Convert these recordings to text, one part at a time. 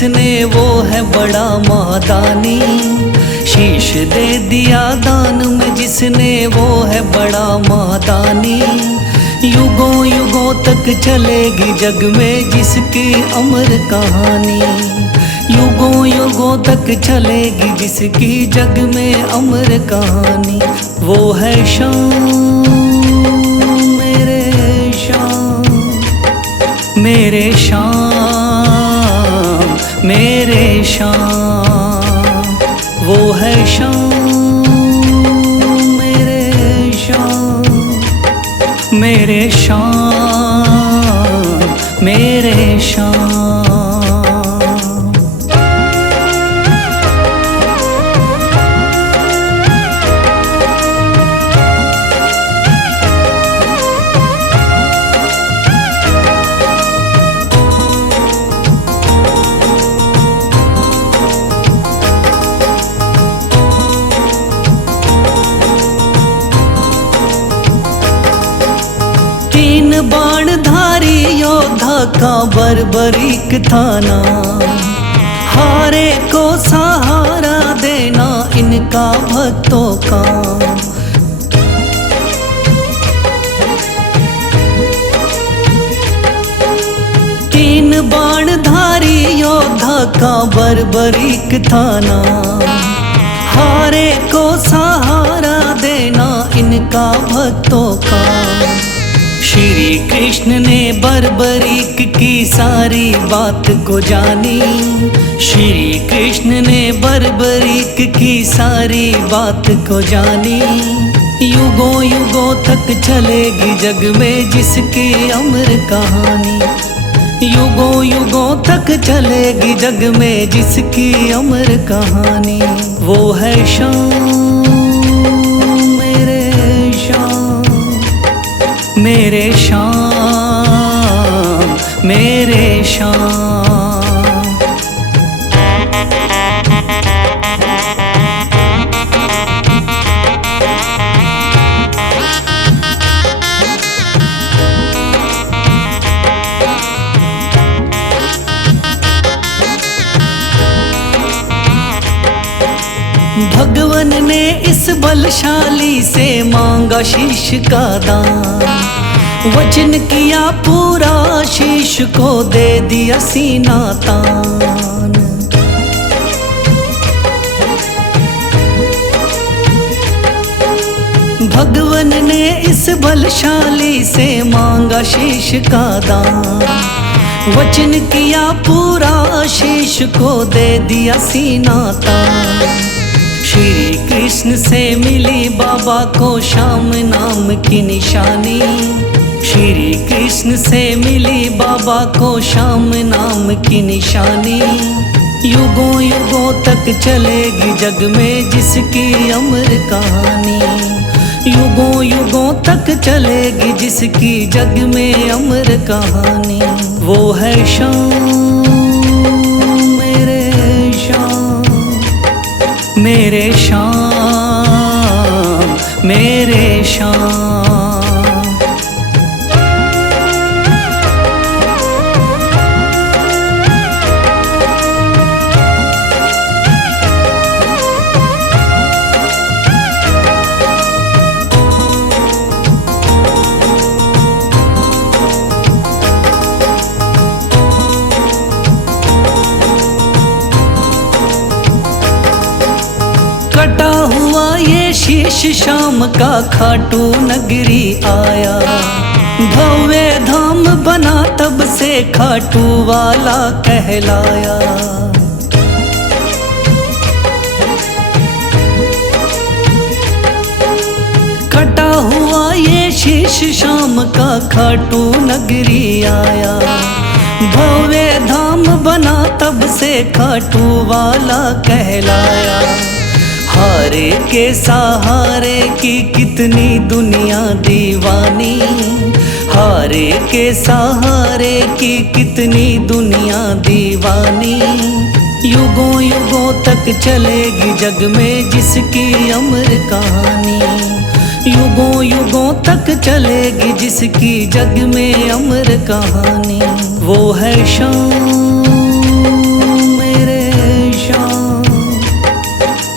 जिसने वो है बड़ा मादानी। शीश दे दिया दान में जिसने वो है बड़ा मादानी। युगों युगों तक चलेगी जग में जिसकी अमर कहानी। युगों युगों तक चलेगी जिसकी जग में अमर कहानी। वो है शाम मेरे शाम मेरे शाम मेरे शाम। वो है शाम मेरे शाम मेरे शाम मेरे शाम। तीन बाणधारी योद्धा का बर्बरीक थाना। हारे को सहारा देना इनका भक्तों का। तीन बाणधारी योद्धा का बर्बरीक थाना। हारे को सहारा देना इनका भक्तों का। श्री कृष्ण ने बर्बरीक की सारी बात को जानी। श्री कृष्ण ने बर्बरीक की सारी बात को जानी। युगों युगों तक चलेगी जग में जिसकी अमर कहानी। युगों युगों तक चलेगी जग में जिसकी अमर कहानी। वो है शाम मेरे शाम मेरे शाम मेरे शाम। भगवन ने इस बलशाली से मांगा शीश का दान। वचन किया पूरा शीश को दे दिया सीना तान। भगवन ने इस बलशाली से मांगा शीश का दान। वचन किया पूरा शीश को दे दिया सीना तान। श्री कृष्ण से मिली बाबा को श्याम नाम की निशानी। श्री कृष्ण से मिली बाबा को श्याम नाम की निशानी। युगों युगों तक चलेगी जग में जिसकी अमर कहानी। युगों युगों तक चलेगी जिसकी जग में अमर कहानी। वो है शाम मेरे शाम मेरे शाम मेरे शाम। कटा हुआ ये शीश शाम का खाटू नगरी आया। भव्य धाम बना तब से खाटू वाला कहलाया। कटा हुआ ये शीश शाम का खाटू नगरी आया। भव्य धाम बना तब से खाटू वाला कहलाया। हारे के सहारे की कितनी दुनिया दीवानी। हारे के सहारे की कितनी दुनिया दीवानी। युगों युगों तक चलेगी जग में जिसकी अमर कहानी। युगों युगों तक चलेगी जिसकी जग में अमर कहानी। वो है शाम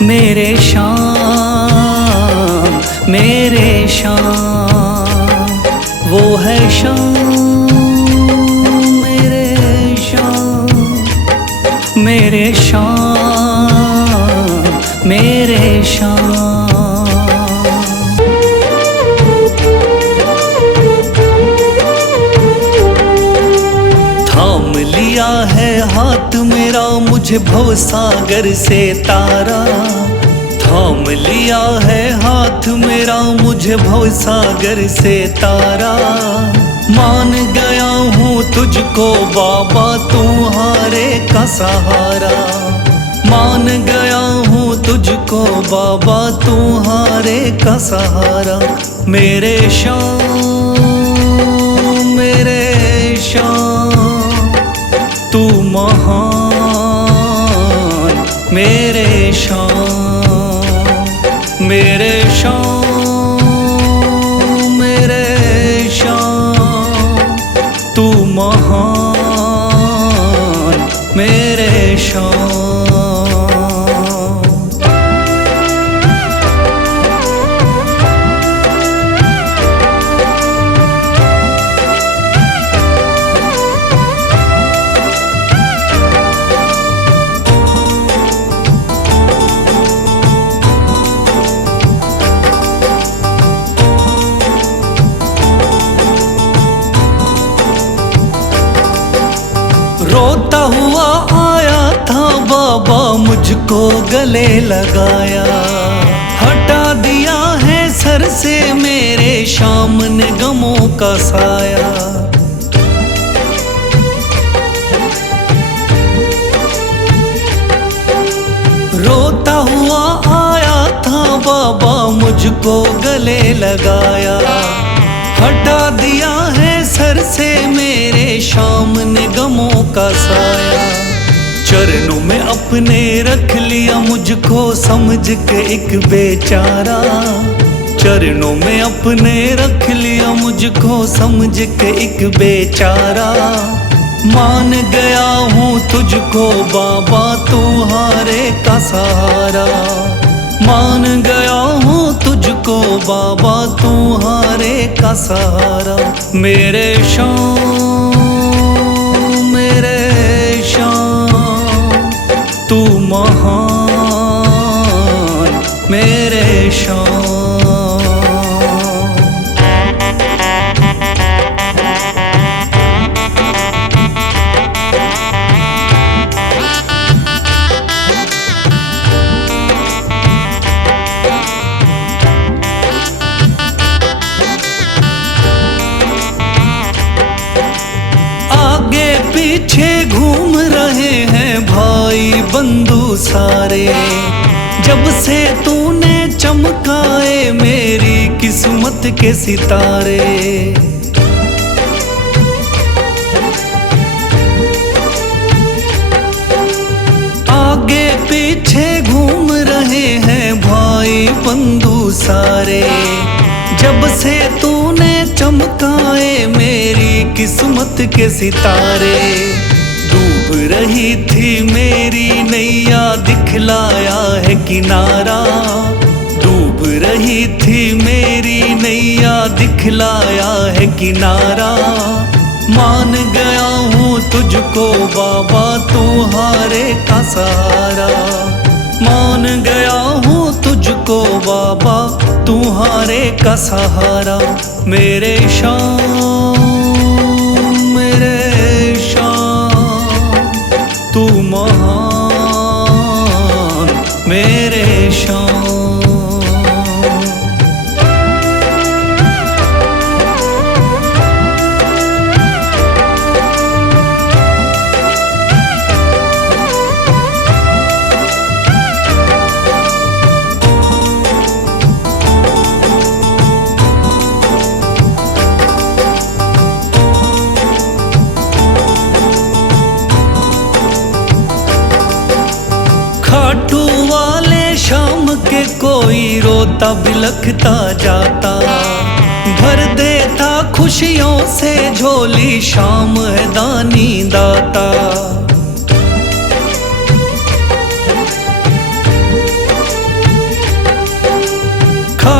मेरे शाम मेरे शाम, वो है शाम मेरे शाम, मेरे शाम मेरे शाम। थाम लिया है हाथ मेरा मुझे भवसागर से तारा, थाम लिया है हाथ मेरा मुझे भवसागर से तारा। मान गया हूँ तुझको बाबा तुम्हारे का सहारा, मान गया हूँ तुझको बाबा तुम्हारे का सहारा। मेरे शाम मेरे शाम, तू महान मेरे शाम, मेरे शाम मेरे शाम, तू महान मेरे शाम। रोता हुआ आया था बाबा मुझको गले लगाया, हटा दिया है सर से मेरे शाम ने गमों का साया। रोता हुआ आया था बाबा मुझको गले लगाया, हटा दिया है सर से मेरे शाम ने गमों का साया। चरणों में अपने रख लिया मुझको समझ के एक बेचारा, चरणों में अपने रख लिया मुझको समझ के एक बेचारा। मान गया हूँ तुझको बाबा तुम्हारे का सहारा, मान गया हूँ तुझको बाबा तुम्हारे का सहारा। मेरे शाम मेरे शाम, तू महान मेरे शाम। पीछे घूम रहे हैं भाई बंधु सारे, जब से तूने चमकाए मेरी किस्मत के सितारे। आगे पीछे घूम रहे हैं भाई बंधु सारे, जब से तूने चमकाए मेरी किस्मत के सितारे। डूब रही थी मेरी नैया दिखलाया है किनारा, डूब रही थी मेरी नैया दिखलाया है किनारा। मान गया हूँ तुझको बाबा तुम्हारे का सहारा, मान गया हूँ तुझको बाबा तुम्हारे का सहारा। मेरे शाम मेरे शाम, तू महान मेरे शाम। खाटू वाले शाम के कोई रोता बिलखता जाता, भर देता खुशियों से झोली शाम है दानी दाता।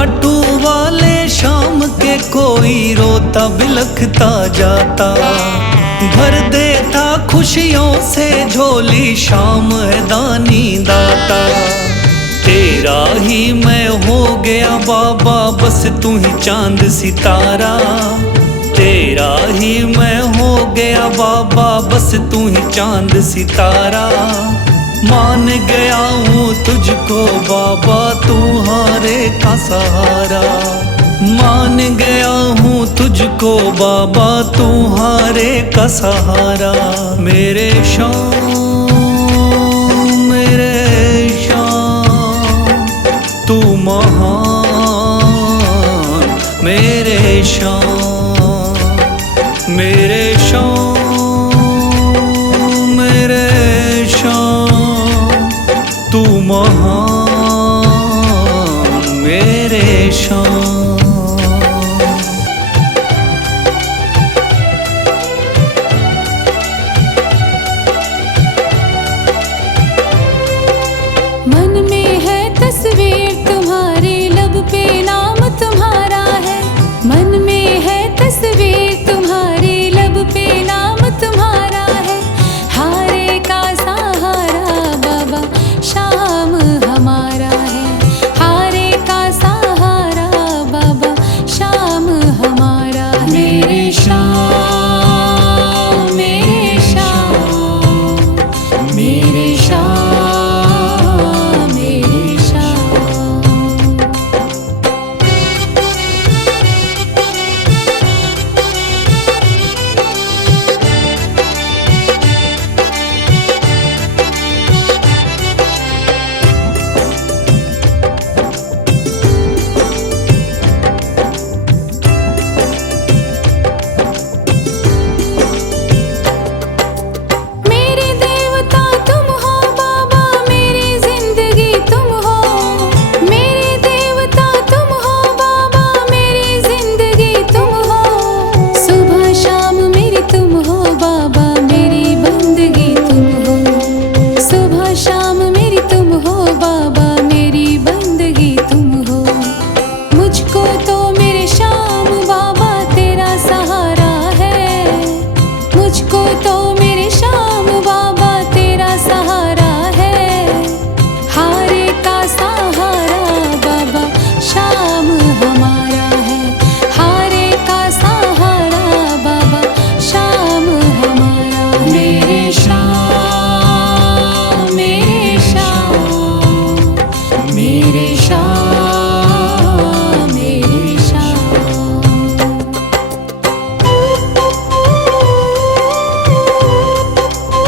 घाटू वाले शाम के कोई रोता बिलखता जाता, भर देता खुशियों से झोली शाम है दानी दाता। तेरा ही मैं हो गया बाबा बस तू ही चांद सितारा, तेरा ही मैं हो गया बाबा बस तू ही चांद सितारा। मान गया हूँ तुझको बाबा तू हारे का सहारा, मान गया हूँ तुझको बाबा तू हारे का सहारा। मेरे शाम मेरे शाम तू महान, मेरे शाम मेरे शाम मेरे शाम तू महान, मेरे शाम। मन में है तस्वीर तुम्हारी, लब पे नाम तुम्हारा है। मन में है तस्वीर तुम्हारी, लब पे नाम तुम्हारा है। हारे का सहारा बाबा शाम हमारा है, हारे का सहारा बाबा शाम हमारा है। मेरे शाम मेरे शाम मेरे शाम मेरे शाम। मेरे देवता तुम हो बाबा, मेरी जिंदगी तुम हो। मेरे देवता तुम हो बाबा, मेरी जिंदगी तुम हो। सुबह शाम मेरी तुम हो बाबा, मेरी बंदगी तुम हो। सुबह शाम मेरी तुम हो बाबा, मेरी बंदगी तुम हो। मुझको तो मेरे शाम बाबा तेरा सहारा है, मुझको तो मेरे शाम बाबा तेरा सहारा है। हारे का सहारा बाबा शाम हमारा है, हारे का सहारा बाबा शाम हमारा है। मेरे शाम मेरे शाम मेरे शाम मेरे शाम।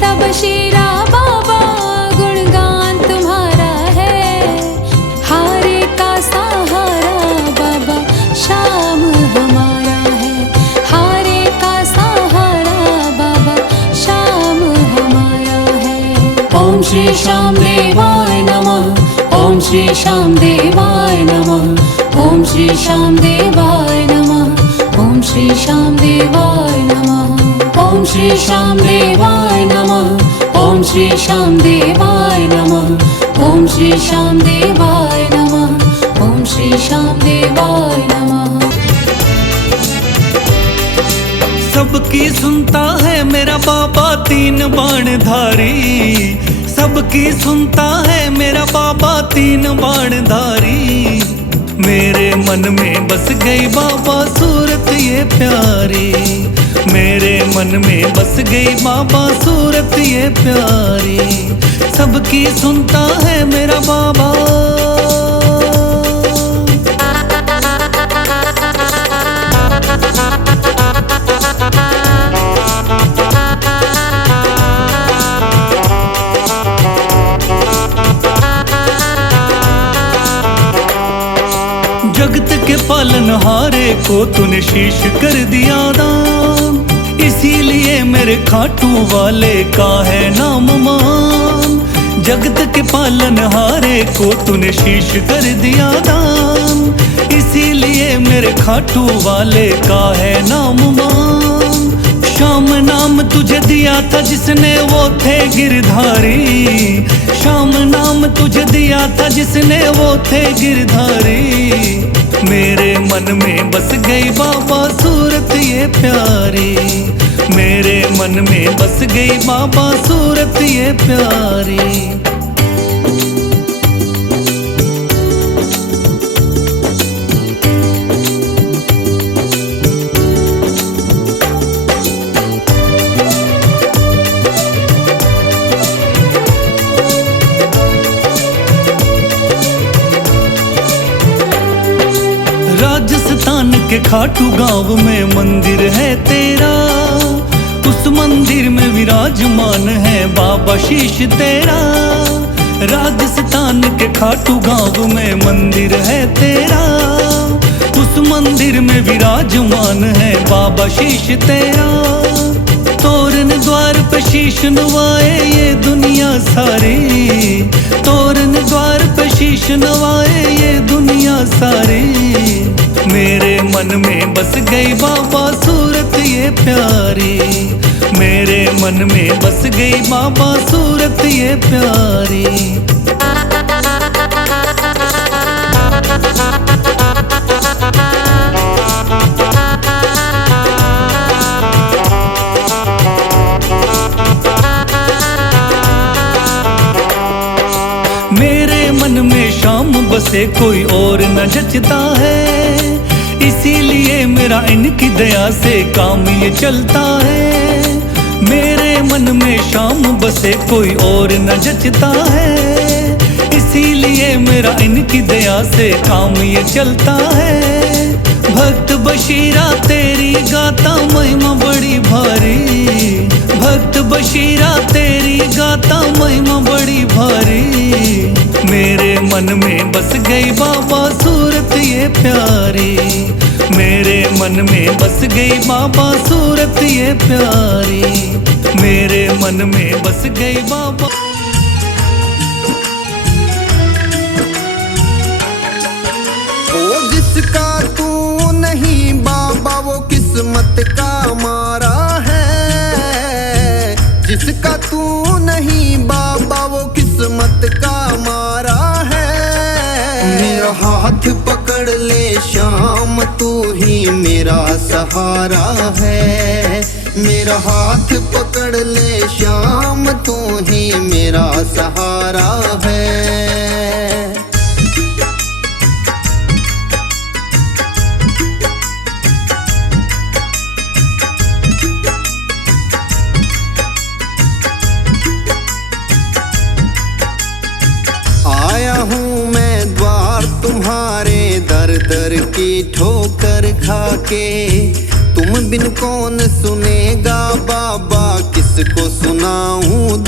तब शेरा बाबा गुणगान तुम्हारा है। हारे का सहारा बाबा श्याम हमारा है। हारे का सहारा बाबा श्याम हमारा है। ओम श्री श्याम देवाय नमः। ओम श्री श्याम देवाय नमः। ओम श्री श्याम देवाय नमः। ओम श्री श्याम देवाय नमः। ओम श्री श्याम देवाय नमः। ओम श्री श्याम देवाय नमः। ओम श्री श्याम देवाय नमः। ओम श्री श्याम देवाय नमः। सबकी सुनता है मेरा बाबा तीन बाणधारी। सबकी सुनता है मेरा बाबा तीन बाणधारी। मेरे मन में बस गई बाबा सूरत ये प्यारी। मेरे मन में बस गई बाबा सूरत ये प्यारी। सबकी सुनता है मेरा बाबा। जगत के पालनहारे को तूने शीश कर दिया दान। इसीलिए मेरे खाटू वाले का है नाम मान। जगत के पालनहारे को तूने शीश कर दिया दान। इसीलिए मेरे खाटू वाले का है नाम मान। श्याम नाम तुझे दिया था जिसने वो थे गिरधारी। श्याम नाम तुझे दिया था जिसने वो थे गिरधारी। मेरे मन में बस गई बाबा सूरत ये प्यारी। मेरे मन में बस गई बाबा सूरत ये प्यारी। राजस्थान के खाटू गांव में मंदिर है तेरा। उस मंदिर में विराजमान है बाबा शीश तेरा। राजस्थान के खाटू गांव में मंदिर है तेरा। उस मंदिर में विराजमान है बाबा शीश तेरा। तोरण द्वार पे शीश नवाए ये दुनिया सारी। तोरण द्वार पे शीश नवाए ये दुनिया सारी। मेरे मन में बस गई बाबा सूरत ये प्यारी। मेरे मन में बस गई बाबा सूरत ये प्यारी। मेरे मन में शाम बसे कोई और न जचता है। इसीलिए मेरा इनकी दया से काम ये चलता है। मेरे मन में शाम बसे कोई और न जचता है। इसीलिए मेरा इनकी दया से काम ये चलता है। भक्त बशीरा तेरी गाता महिमा बड़ी भारी। भक्त बशीरा तेरी गाता महिमा बड़ी भारी। मेरे मन में बस गई बाबा सूरत ये प्यारी। मेरे मन में बस गई बाबा सूरत ये प्यारी। मेरे मन में बस गई बाबा। ओ जिसका तू नहीं बाबा वो किस्मत का मारा है। जिसका तू नहीं बाबा वो किस्मत का मारा है। मेरा हाथ पकड़ ले श्याम तू ही मेरा सहारा है। मेरा हाथ पकड़ ले श्याम तू ही मेरा सहारा है। आया हूँ मैं द्वार तुम्हारे दर दर की ठोकर खाके। तुम बिन कौन सुनेगा बाबा किसको सुनाऊं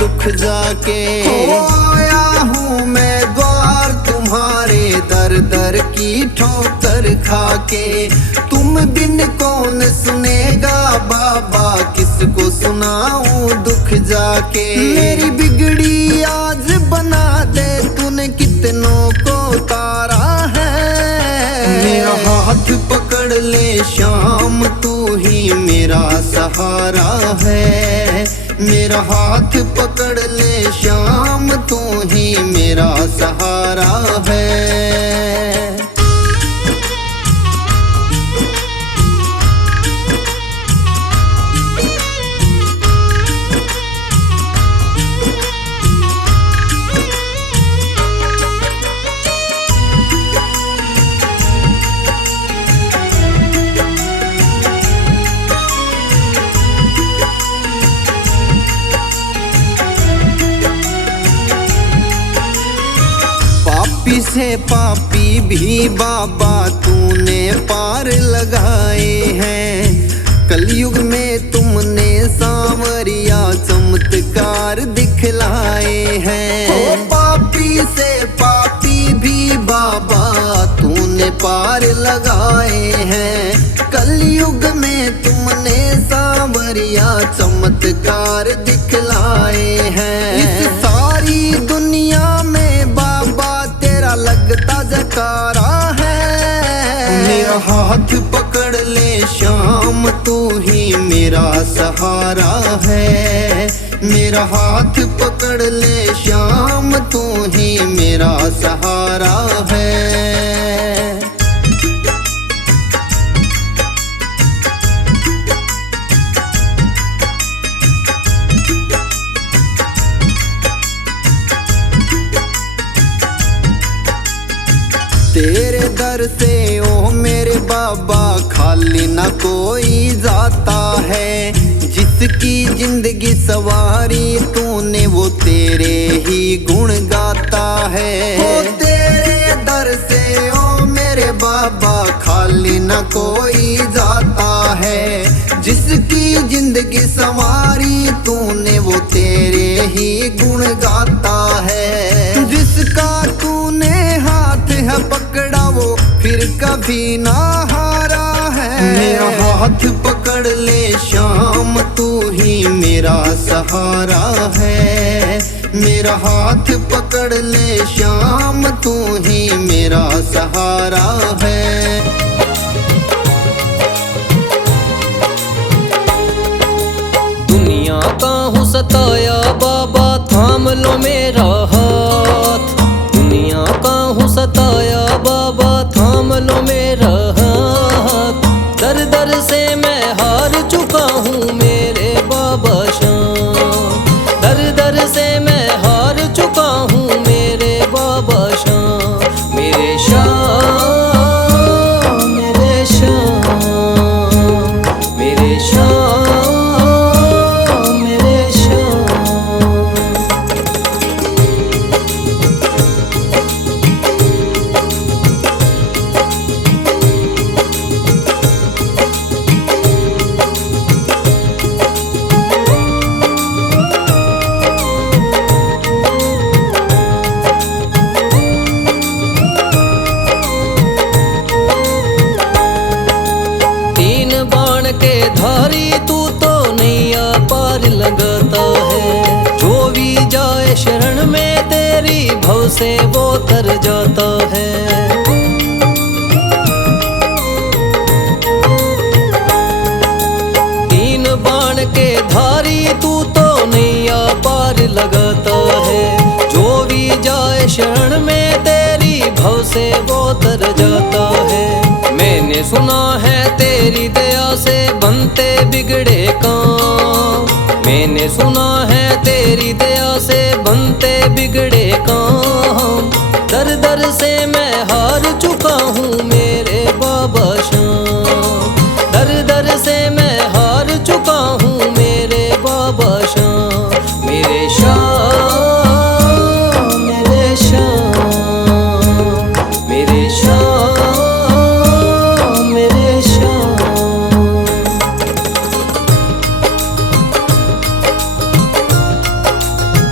दुख जाके। आया हूँ मैं द्वार तुम्हारे, दर दर की ठोकर खाके। तुम बिन कौन सुनेगा बाबा, किसको सुनाऊं दुख जाके। मेरी बिगड़ी आज बना दे, तूने कितनों को तारा है। मेरा हाथ पकड़ ले श्याम, तू ही मेरा सहारा है। मेरा हाथ पकड़ ले श्याम, तू ही मेरा सहारा है। पापी से पापी भी बाबा तूने पार लगाए हैं। कलयुग में तुमने सांवरिया चमत्कार दिखलाए हैं। पापी से पापी भी बाबा तूने पार लगाए हैं। कलयुग में तुमने सांवरिया चमत्कार दिखलाए हैं। इस सारी दुनिया में बाबा तेरा लगता जकारा है। मेरा हाथ पकड़ ले श्याम, तू ही मेरा सहारा है। मेरा हाथ पकड़ ले श्याम, तू ही मेरा सहारा है। तेरे दर से ओ मेरे बाबा खाली ना कोई जाता है। जिसकी जिंदगी सवारी तूने वो तेरे ही गुण गाता है। ओ तेरे दर से ओ मेरे बाबा खाली ना कोई जाता है। जिसकी जिंदगी सवारी तूने वो तेरे ही गुण गाता है। जिसका तूने हाथ है पकड़ा वो फिर कभी ना हारा है। मेरा हाथ पकड़ ले श्याम, तू ही मेरा सहारा है। मेरा हाथ पकड़ ले श्याम, तू ही मेरा सहारा है। दुनिया का हूँ सताया बाबा, थाम लो मेरा हाथ। दुनिया का हूँ सताया बाबा, थाम लो मेरा हाथ। दर दर से मैं हार चुका हूँ मेरे बाबा श्याम। दर दर से मैं हार चुका हूँ मेरे बाबा श्याम। मेरे श्याम, मेरे श्याम, मेरे श्याम, मेरे श्याम। के धारी तू तो नैया पार लगाता है। जो भी जाए शरण में तेरी भव से वो तर जाता है। तीन बाण के धारी तू तो नैया पार लगाता है। जो भी जाए शरण में तेरी भव से वो तर जाता है। मैंने सुना है तेरी दया से बनते बिगड़े काम। मैंने सुना है तेरी दया से बनते बिगड़े काम। दर दर से मैं हार चुका हूँ मेरे बाबा श्याम। दर दर से मैं हार चुका हूँ मेरे बाबा श्याम। मेरे श्याम, मेरे श्याम, मेरे श्याम, मेरे श्याम।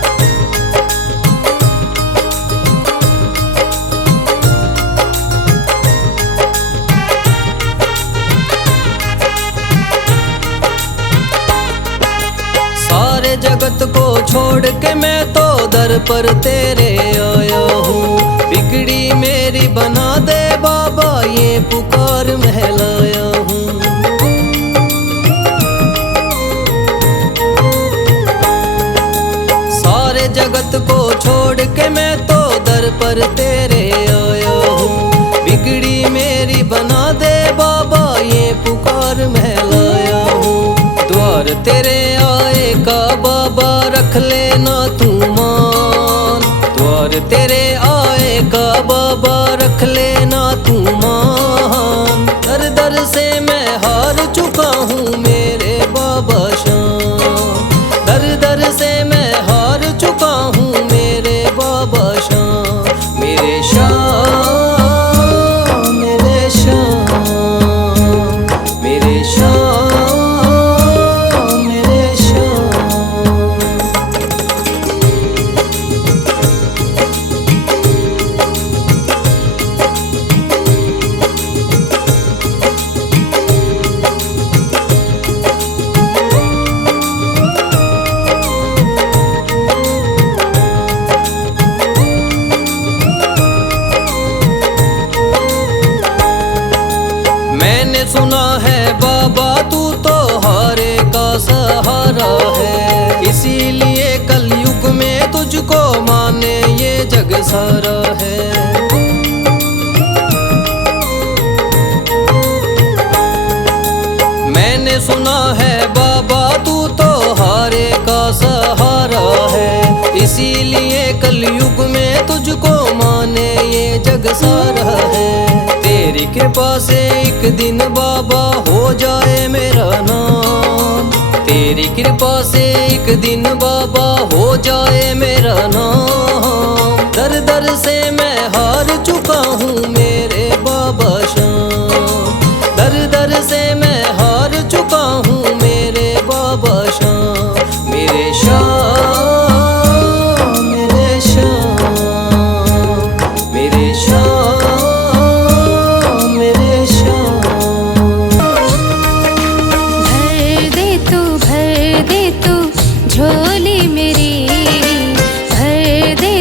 सारे जगत को छोड़ के मैं तो दर पर तेरे आया हूँ। बिगड़ी मेरी बना दे बाबा, ये पुकार मैं लाया हूँ। सारे जगत को छोड़ के मैं तो दर पर तेरे आया हूँ। बिगड़ी मेरी बना दे बाबा, ये पुकार मैं लाया हूँ। द्वार तेरे आए का बाबा रख लेना तू मान। द्वार तेरे आए का बाबा रख लेना तू मान। दर दर से मैं हार चुका हूँ मेरे बाबा शाम। दर दर से मैं हार चुका हूँ मेरे बाबा शाम। मेरे शाम, मेरे शाम, मेरे शाम, मेरे शाम। मैंने सुना है बाबा तू तो हारे का सहारा है, इसीलिए कलयुग में तुझको माने ये जग सारा है। मैंने सुना है बाबा तू तो हारे का सहारा है, इसीलिए कलयुग में तुझको माने ये जग सारा है। तेरी कृपा से एक दिन बाबा हो जाए मेरा नाम। तेरी कृपा से एक दिन बाबा हो जाए मेरा नाम। दर दर से मैं हार चुका हूँ मेरे बाबा शाम। दर दर से मैं हार चुका हूँ मेरे बाबा शाम। मेरे शाम, मेरे शाम, मेरे शाम, मेरे शाम। भर दे तू झोली मेरी, भर दे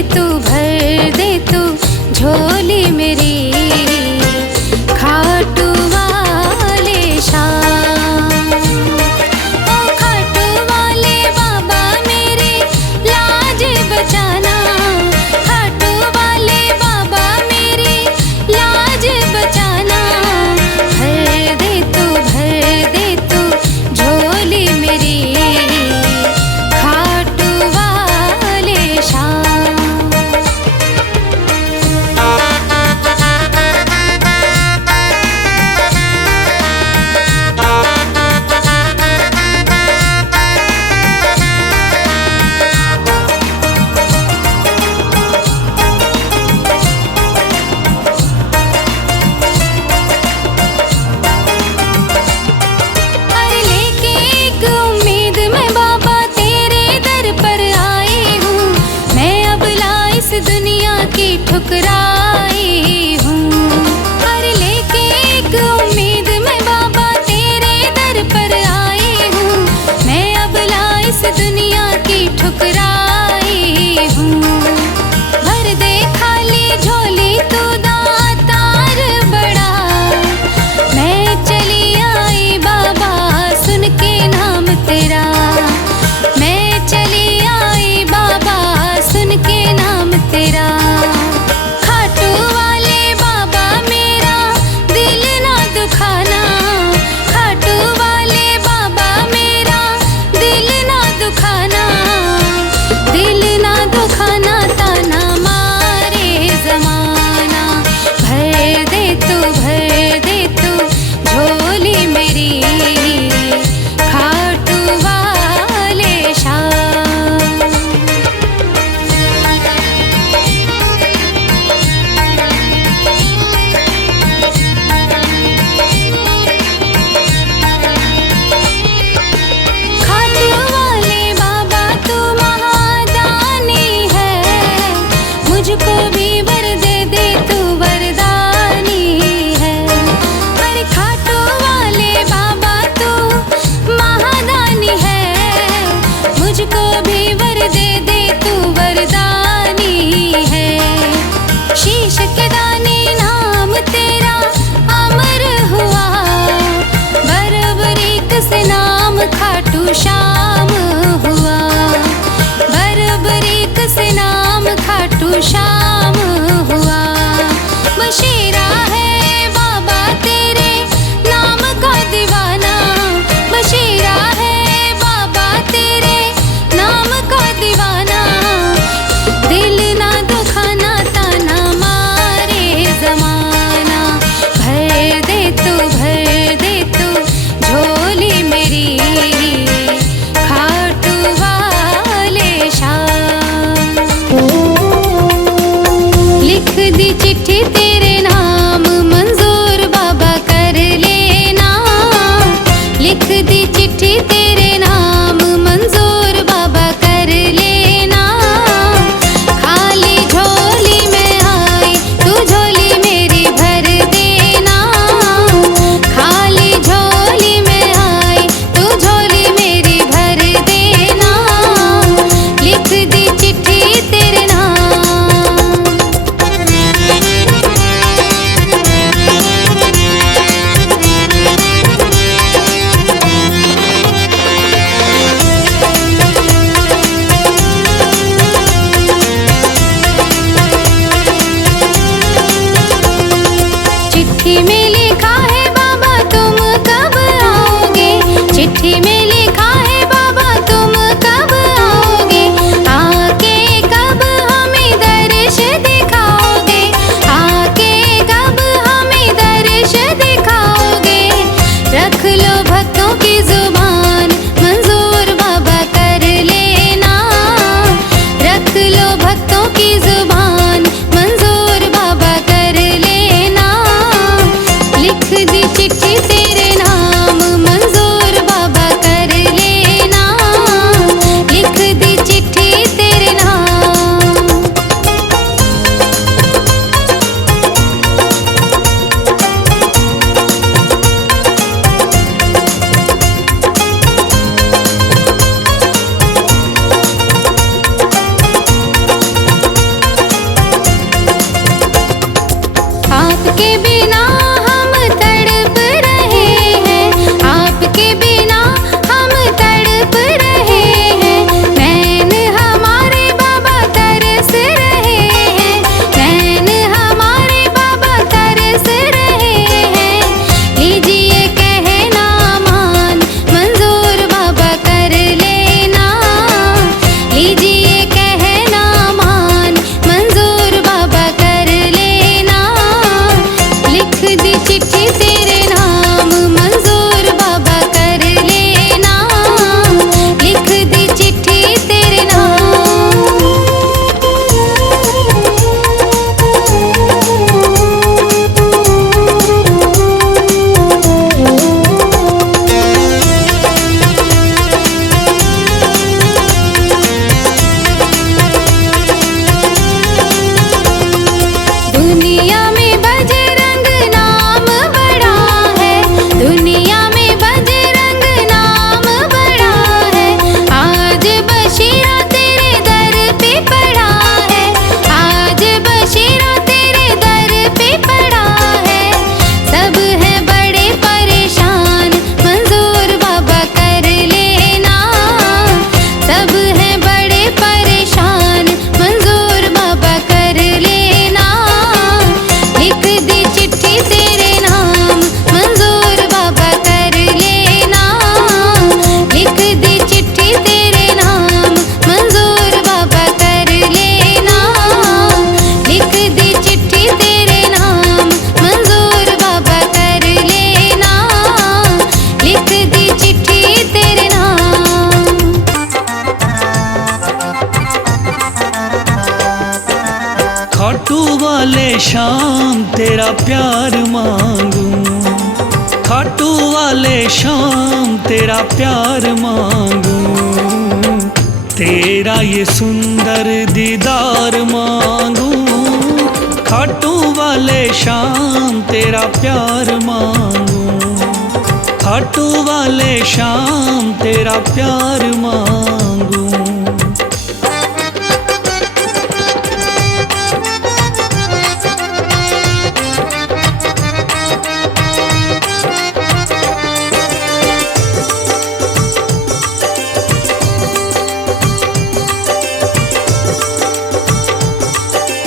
शाम हुआ। बशीरा है बाबा तेरे नाम का दीवाना, बशीरा है बाबा तेरे नाम का दीवाना। दिल ना दुखाना ताना मारे जमाना, भर दे तू झोली मेरी खाटू वाले शाम। लिख दी चिट्ठी तेरे नाम मंजूर बाबा कर लेना, लिख दी चिट्ठी तेरे नाम मंजूर बाबा कर लेना। खाली झोली में आई तू झोली मेरी भर देना, खाली झोली में आई तू झोली मेरी भर देना। लिख दी चिट्ठी तेरे नाम। चिट्ठी में लिखा है बाबा तुम कब आओगे, चिट्ठी में लिखा है बाबा तुम कब आओगे। आके कब हमें दर्श दिखाओगे, आके कब हमें दर्श दिखाओगे। रख लो भक्तों की जुबान मंजूर बाबा कर लेना, रख लो भक्तों की जुबान मंजूर बाबा कर लेना। लिख दी चिट्ठी तेरे नाम मंजूर बाबा कर लेना, लिख दी चिट्ठी तेरे नाम। आपके बिना हम तड़प रहे हैं, आपके बिना हम तड़प रहे हैं। नैन हमारे बाबा तरस रहे हैं, नैन हमारे बाबा तरस रहे हैं। लीजिए कहना मान मंजूर बाबा कर लेना, लीजिए कहना मान मंजूर बाबा कर लेना। लिख दी चिट्ठी तेरे नाम मंजूर बाबा कर लेना, लिख दी चिट्ठी तेरे नाम। दुनिया में बजरंग नाम बड़ा है, दुनिया में बजरंग नाम बड़ा है। आज बशीरा तेरे दर पे पड़ा है, आज बशीरा तेरे दर पे पड़ा है। सब है बड़े परेशान मंजूर बाबा कर लेना, सब है बड़े परेशान मंजूर बाबा कर लेना। लिख दी चिट्ठी तेरे नाम मंजूर बाबा कर लेना, लिख दी चिट्ठी तेरे नाम मंजूर बाबा कर लेना, लिख दी चिट्ठी तेरे नाम मंजूर बाबा कर लेना, लिख दी चिट्ठी तेरे नाम। खाटू वाले शाम तेरा प्यार मांगूं, खाटू वाले शाम तेरा प्यार मांगूं। तेरा ये सुंदर दीदार मांगूं, खाटू वाले शाम तेरा प्यार मांगूं, खाटू वाले शाम तेरा प्यार मांगूं।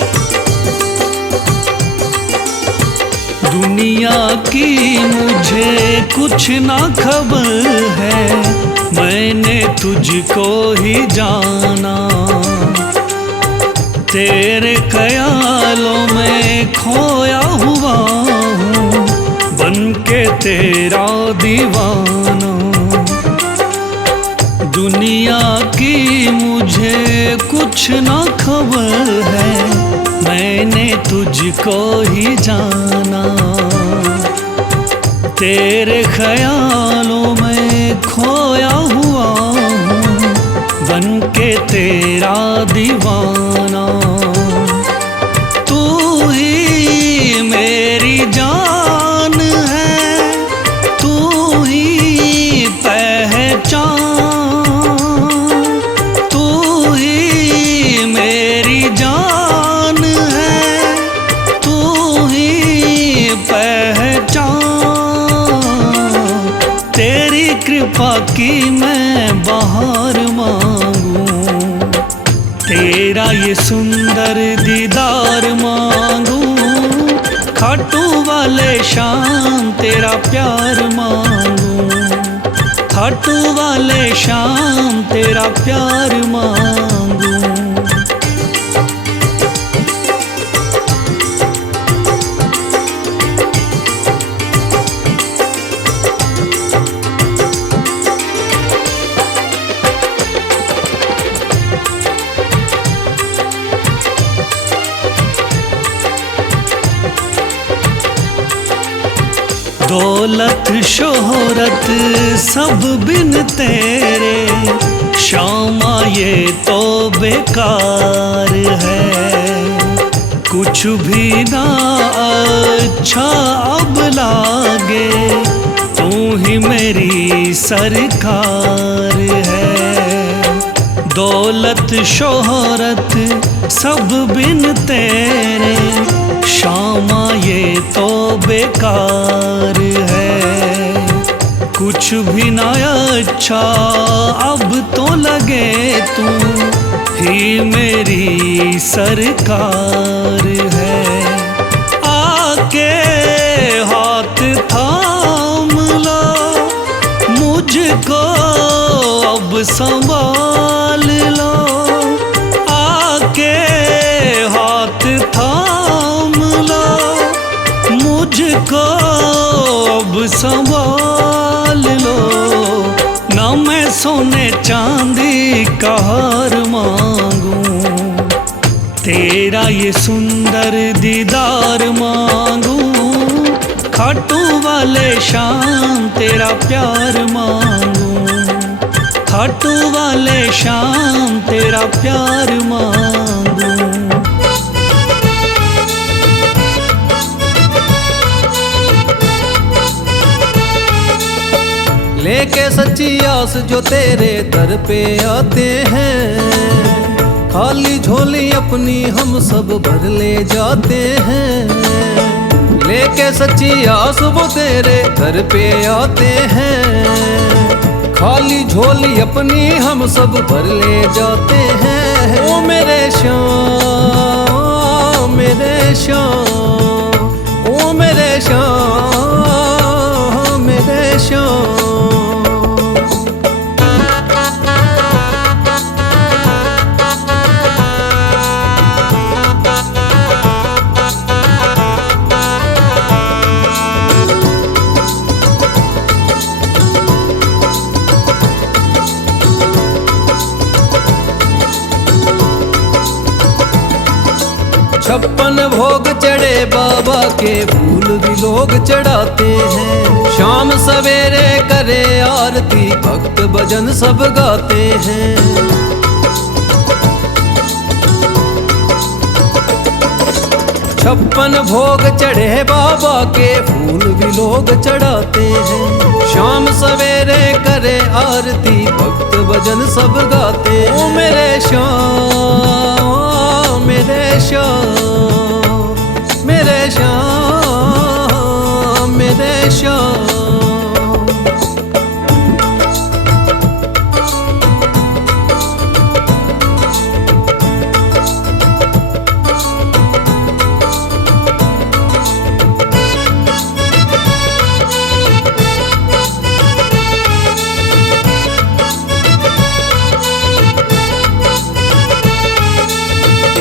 दुनिया की मुझे कुछ ना खबर है, मैंने तुझको ही जाना। तेरे ख्यालों में खोया हुआ हूँ, बन के तेरा दीवाना। दुनिया की मुझे कुछ ना खबर है, मैंने तुझको ही जाना। तेरे ख्यालों में खोया हुआ हूँ, बन के तेरा दीवाना। तू ही मेरी जान है, तू ही पहचान, तू ही मेरी जान है, तू ही पहचान। तेरी कृपा की मैं बहार मांगूं, तेरा ये सुंदर दीदार मांगूं। खाटू वाले शाम तेरा प्यार मांगूं, खाटू वाले शाम तेरा प्यार मांगूं। दौलत शोहरत सब बिन तेरे, शामा ये तो बेकार है। कुछ भी ना अच्छा अब लागे, तू ही मेरी सरकार है। दौलत शोहरत सब बिन तेरे, शामा ये तो बेकार है। कुछ भी ना अच्छा अब तो लगे, तू ही मेरी सरकार है। आके हाथ थाम लो, मुझको अब संभाल लो। आके हाथ थाम लो, मुझको अब संभाल लो। ना मैं सोने चांदी का हार मांगूं, तेरा ये सुंदर दीदार मांगूं। खाटू वाले शाम तेरा प्यार मांगूं, खाटू वाले शाम तेरा प्यार मांगूं। लेके सच्ची आस जो तेरे दर पे आते हैं, खाली झोली अपनी हम सब भर ले जाते हैं। लेके सच्ची आस वो तेरे दर पे आते हैं, खाली झोली अपनी हम सब भर ले जाते हैं। ओ मेरे श्याम मेरे श्याम, ओ मेरे श्याम मेरे श्याम। छप्पन भोग चढ़े बाबा के, फूल भी लोग चढ़ाते हैं। शाम सवेरे करे आरती, भक्त भजन सब गाते हैं। छप्पन भोग चढ़े बाबा के, फूल भी लोग चढ़ाते हैं। शाम सवेरे करे आरती, भक्त भजन सब गाते हैं। ओ मेरे श्याम मेरे श्याम मेरे श्याम मेरे श्याम।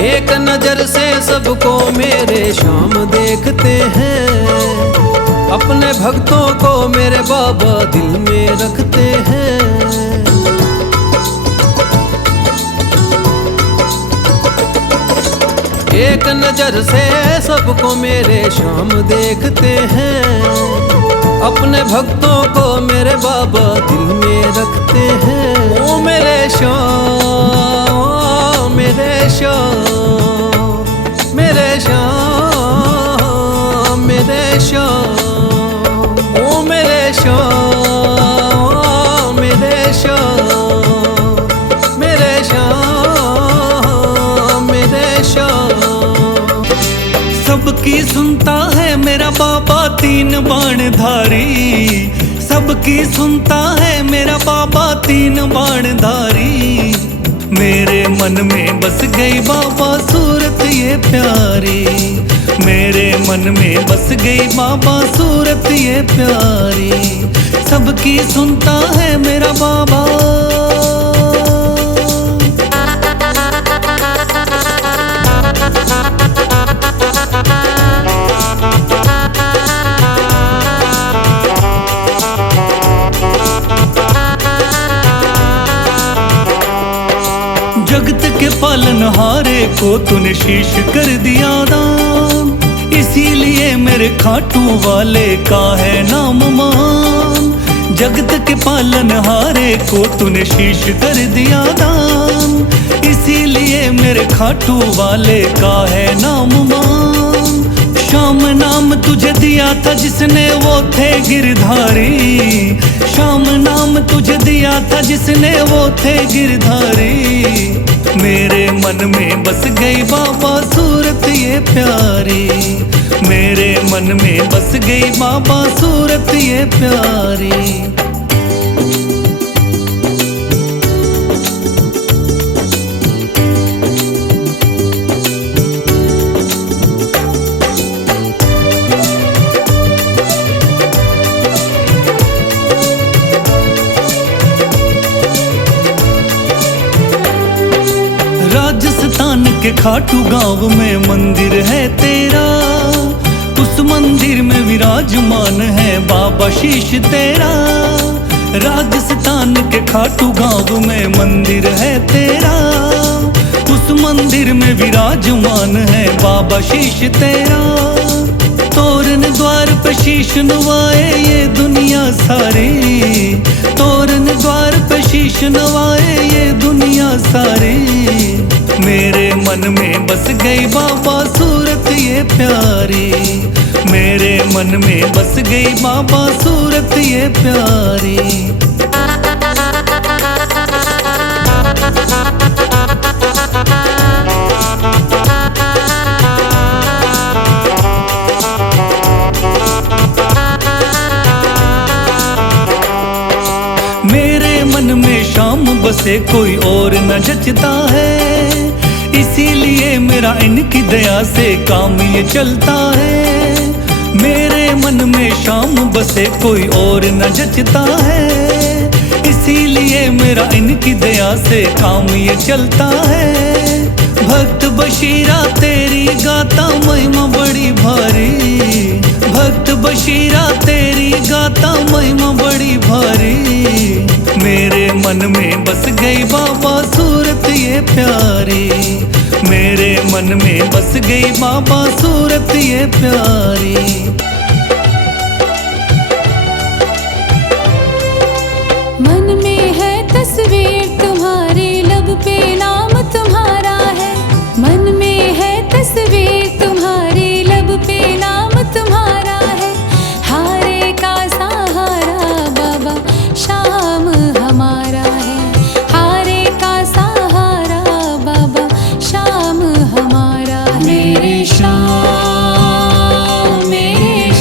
एक नजर से सबको मेरे श्याम देखते हैं, अपने भक्तों को मेरे बाबा दिल में रखते हैं। एक नजर से सबको मेरे श्याम देखते हैं, अपने भक्तों को मेरे बाबा दिल में रखते हैं। ओ मेरे श्याम, मेरे श्याम, मेरे श्याम, मेरे श्याम, ओ मेरे श्याम, मेरे श्याम, मेरे श्याम, मेरे श्याम। सबकी सुनता है मेरा बाबा तीन बाणधारी, सबकी सुनता है मेरा बाबा तीन बाणधारी। मेरे मन में बस गई बाबा सूरत ये प्यारी, मेरे मन में बस गई बाबा सूरत ये प्यारी। सबकी सुनता है मेरा बाबा। जगत के पालनहारे को तूने शीश कर दिया दान, इसीलिए मेरे खाटू वाले का है नाम मान। जगत के पालनहारे को तूने शीश कर दिया दान, इसीलिए मेरे खाटू वाले का है नाम मान। श्याम नाम तुझे दिया था जिसने वो थे गिरधारी, श्याम नाम तुझे दिया था जिसने वो थे गिरधारी। मेरे मन में बस गई बाबा सूरत ये प्यारी, मेरे मन में बस गई बाबा सूरत ये प्यारी। राजस्थान के खाटू गांव में मंदिर है तेरा, उस मंदिर में विराजमान है बाबा शीश तेरा। राजस्थान के खाटू गांव में मंदिर है तेरा, उस मंदिर में विराजमान है बाबा शीश तेरा। तोरण द्वार पे शीश नवाए ये दुनिया सारी, तोरण द्वार पे शीश नवाए ये दुनिया सारी। मेरे मन में बस गई बाबा सूरत ये प्यारी, मेरे मन में बस गई बाबा सूरत ये प्यारी। मेरे मन में शाम बसे कोई और न जचता है, इसीलिए मेरा इनकी दया से काम ये चलता है। मेरे मन में शाम बसे कोई और न जचता है, इसीलिए मेरा इनकी दया से काम ये चलता है। भक्त बशीरा तेरी गाता महिमा बड़ी भारी, भक्त बशीरा तेरी गाता महिमा बड़ी भारी। मेरे मन में बस गई बाबा सूरत ये प्यारी, मेरे मन में बस गई बाबा सूरत ये प्यारी। मन में है तस्वीर तुम्हारी, लब पे नाम तुम्हारा है। मन में है तस्वीर तुम्हारी, लब पे नाम तुम्हारा है। हारे का सहारा बाबा शाम हमारा है, हारे का सहारा बाबा शाम हमारा है। मेरे शाम, मेरे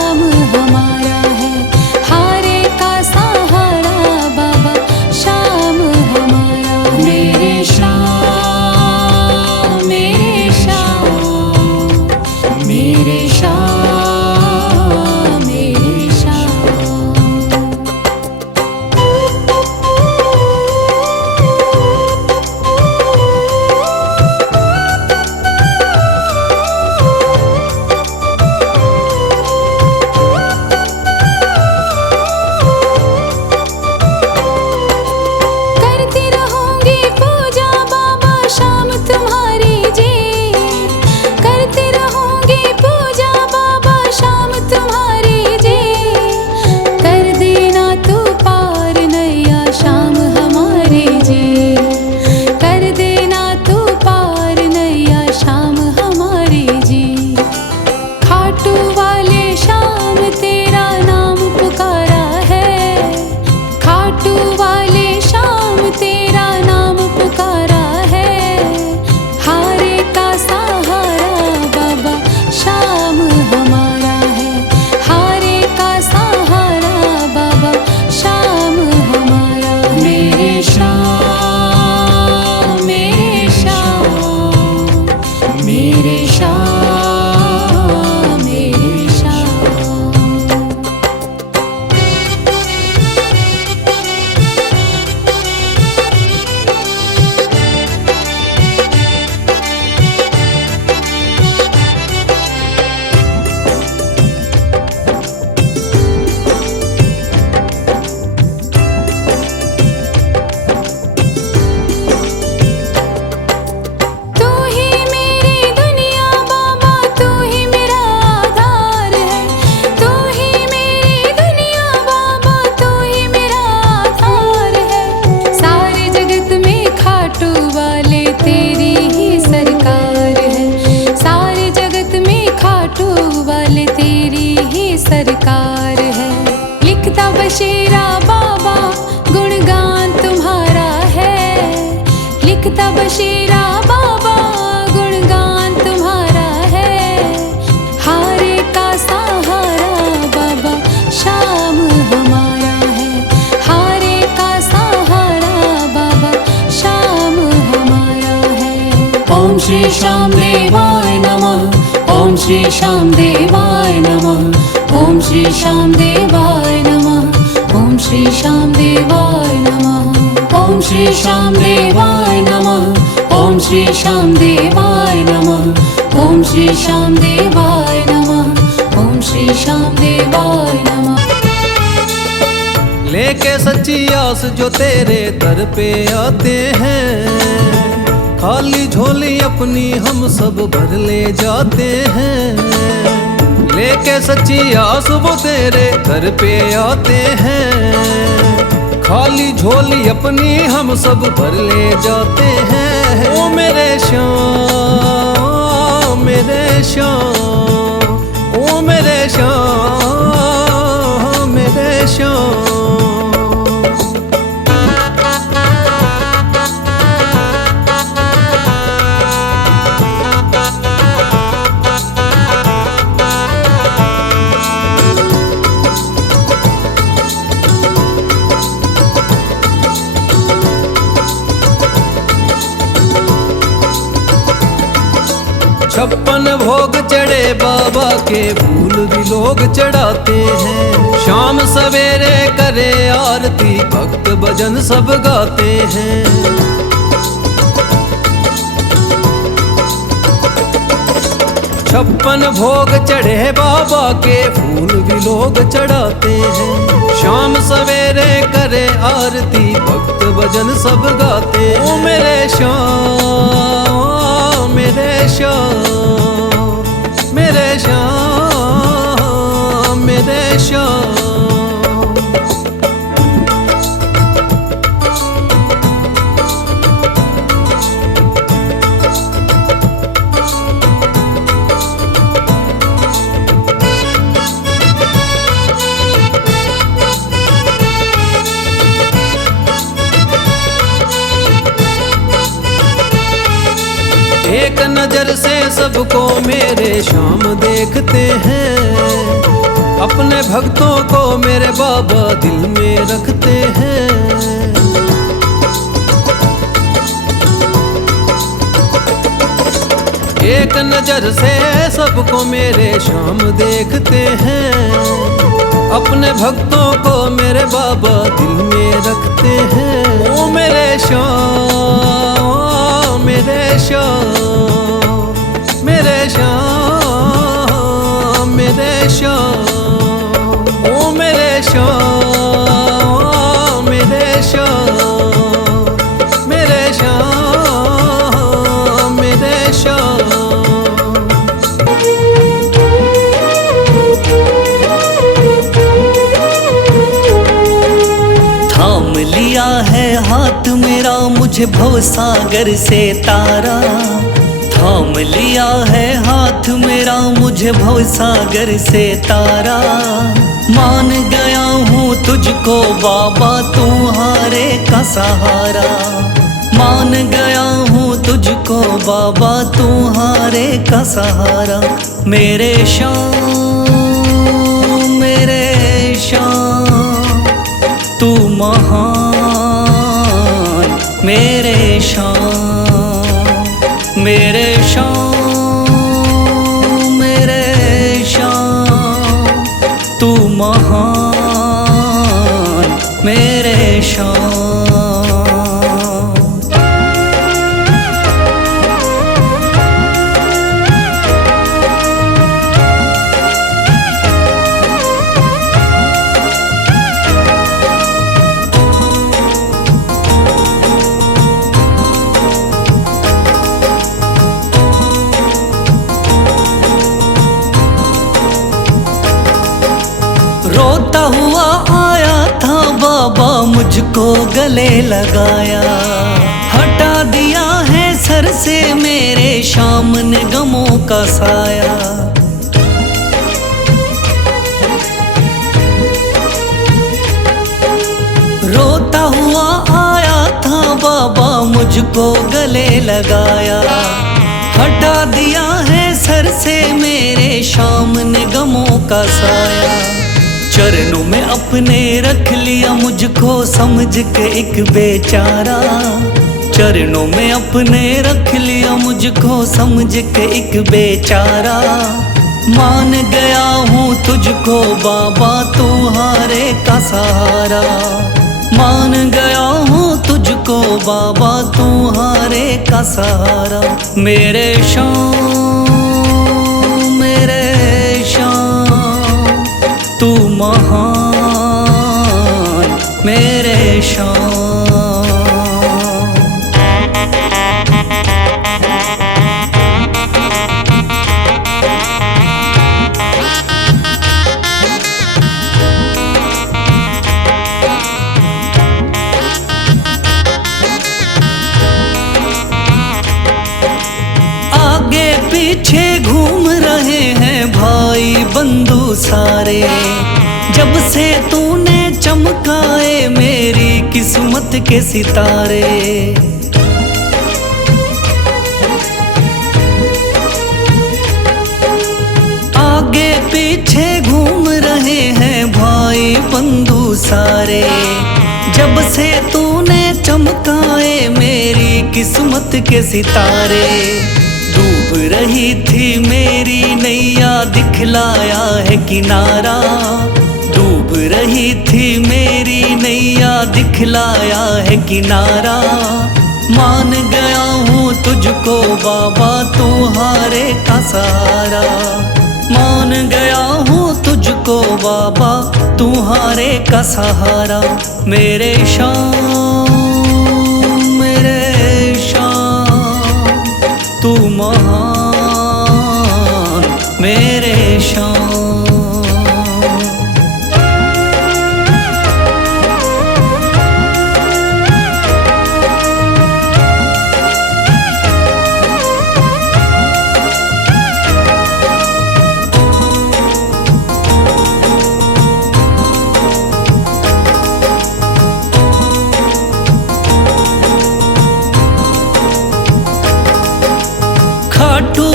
शाम हमारा है, हारे का सहारा बाबा शाम हमारा है। मेरे शाम, मेरे शाम, मेरे शाम, मेरे शाम। करती रहूंगी पूजा बाबा शाम तुम्हारी जी, करती रहूंगी पूजा बाबा शाम तुम्हारी जी। कर देना तू पार नैया शाम हमारी जी, कर देना तू पार नैया शाम हमारी जी। खाटू वाले शाम तेरा नाम पुकारा है, खाटू वाले शाम तेरा नाम पुकारा है। हारे का सहारा बाबा शाम हमारा है, हारे का सहारा बाबा शाम हमारा है। मेरे शाम, मेरे शाम, मेरे शाम, मेरे शाम। तू ही मेरी दुनिया बाबा, तू ही मेरा आधार है, तू ही मेरी दुनिया बाबा, तू ही मेरा आधार है। सारे जगत में खाटू वाले तेरी ही सरकार है, सारे जगत में खाटू वाले तेरी ही सरकार है। लिखता बशीरा बाबा गुणगान तुम्हारा है, लिखता बशीरा बाबा गुणगान तुम्हारा है। हारे का सहारा बाबा शाम हमारा है, हारे का सहारा बाबा शाम हमारा है। ओम श्री श्याम देवाय नमः, ओम श्री श्याम देवाय नमः, ओम श्री श्याम देवाय नमः, ओम श्री श्याम देवाय नमः, ओम श्री श्याम देवाय नमः, ओम श्री श्याम देवाय नमः, ओम श्री श्याम देवाय नमः, ओम श्री श्याम देवाय नमः। लेके सच्ची आस जो तेरे दर पे आते हैं, खाली झोली अपनी हम सब भर ले जाते हैं। लेके सच्ची आस वो तेरे दर पे आते हैं, खाली झोली अपनी हम सब भर ले जाते हैं। ओ मेरे श्याम, मेरे श्याम, ओ मेरे श्याम, मेरे श्याम। छप्पन भोग चढ़े बाबा के फूल भी लोग चढ़ाते हैं। शाम सवेरे करे आरती भक्त भजन सब गाते हैं। छप्पन भोग चढ़े बाबा के फूल भी लोग चढ़ाते हैं। शाम सवेरे करे आरती भक्त भजन सब गाते हैं। ओ मेरे श्याम, मेरे श्याम, मेरे श्याम, मेरे श्याम। एक नजर से सबको मेरे श्याम देखते हैं। अपने भक्तों को मेरे बाबा दिल में रखते हैं। एक नजर से सबको मेरे शाम देखते हैं। अपने भक्तों को मेरे बाबा दिल में रखते हैं। ओ मेरे श्याम, मेरे श्याम, मेरे श्याम, मेरे श्याम, ओ मेरे श्याम, मेरे श्याम, मेरे श्याम, मेरे श्याम। थाम लिया है हाथ मेरा मुझे भवसागर से तारा। थाम लिया है हाथ मेरा मुझे भवसागर से तारा। मान गया हूँ तुझको बाबा तुम्हारे का सहारा। मान गया हूँ तुझको बाबा तुम्हारे का सहारा। मेरे श्याम, मेरे श्याम, तू महान। मेरे श्याम, मेरे श्याम, मेरे श्याम, तू महान। मेरे श्याम। रोता हुआ आया था बाबा मुझको गले लगाया। हटा दिया है सर से मेरे शाम ने गमों का साया। रोता हुआ आया था बाबा मुझको गले लगाया। हटा दिया है सर से मेरे शाम ने गमों का साया। चरणों में अपने रख लिया मुझको समझ के एक बेचारा। चरणों में अपने रख लिया मुझको समझ के एक बेचारा। मान गया हूँ तुझको बाबा तुम्हारे का सहारा। मान गया हूँ तुझको बाबा तुम्हारे का सहारा। मेरे श्याम, मेरे श्याम, तू महान। मेरे श्याम। आगे पीछे घूम रहे हैं भाई बंधु सारे। जब से तूने चमकाए मेरी किस्मत के सितारे। आगे पीछे घूम रहे हैं भाई बंधु सारे। जब से तूने चमकाए मेरी किस्मत के सितारे। डूब रही थी मेरी नैया दिखलाया है किनारा। डूब रही थी मेरी नैया दिखलाया है किनारा। मान गया हूँ तुझको बाबा तुम्हारे का सहारा। मान गया हूँ तुझको बाबा तुम्हारे का सहारा। मेरे श्याम, मेरे श्याम, तू महान। मेरे श्याम।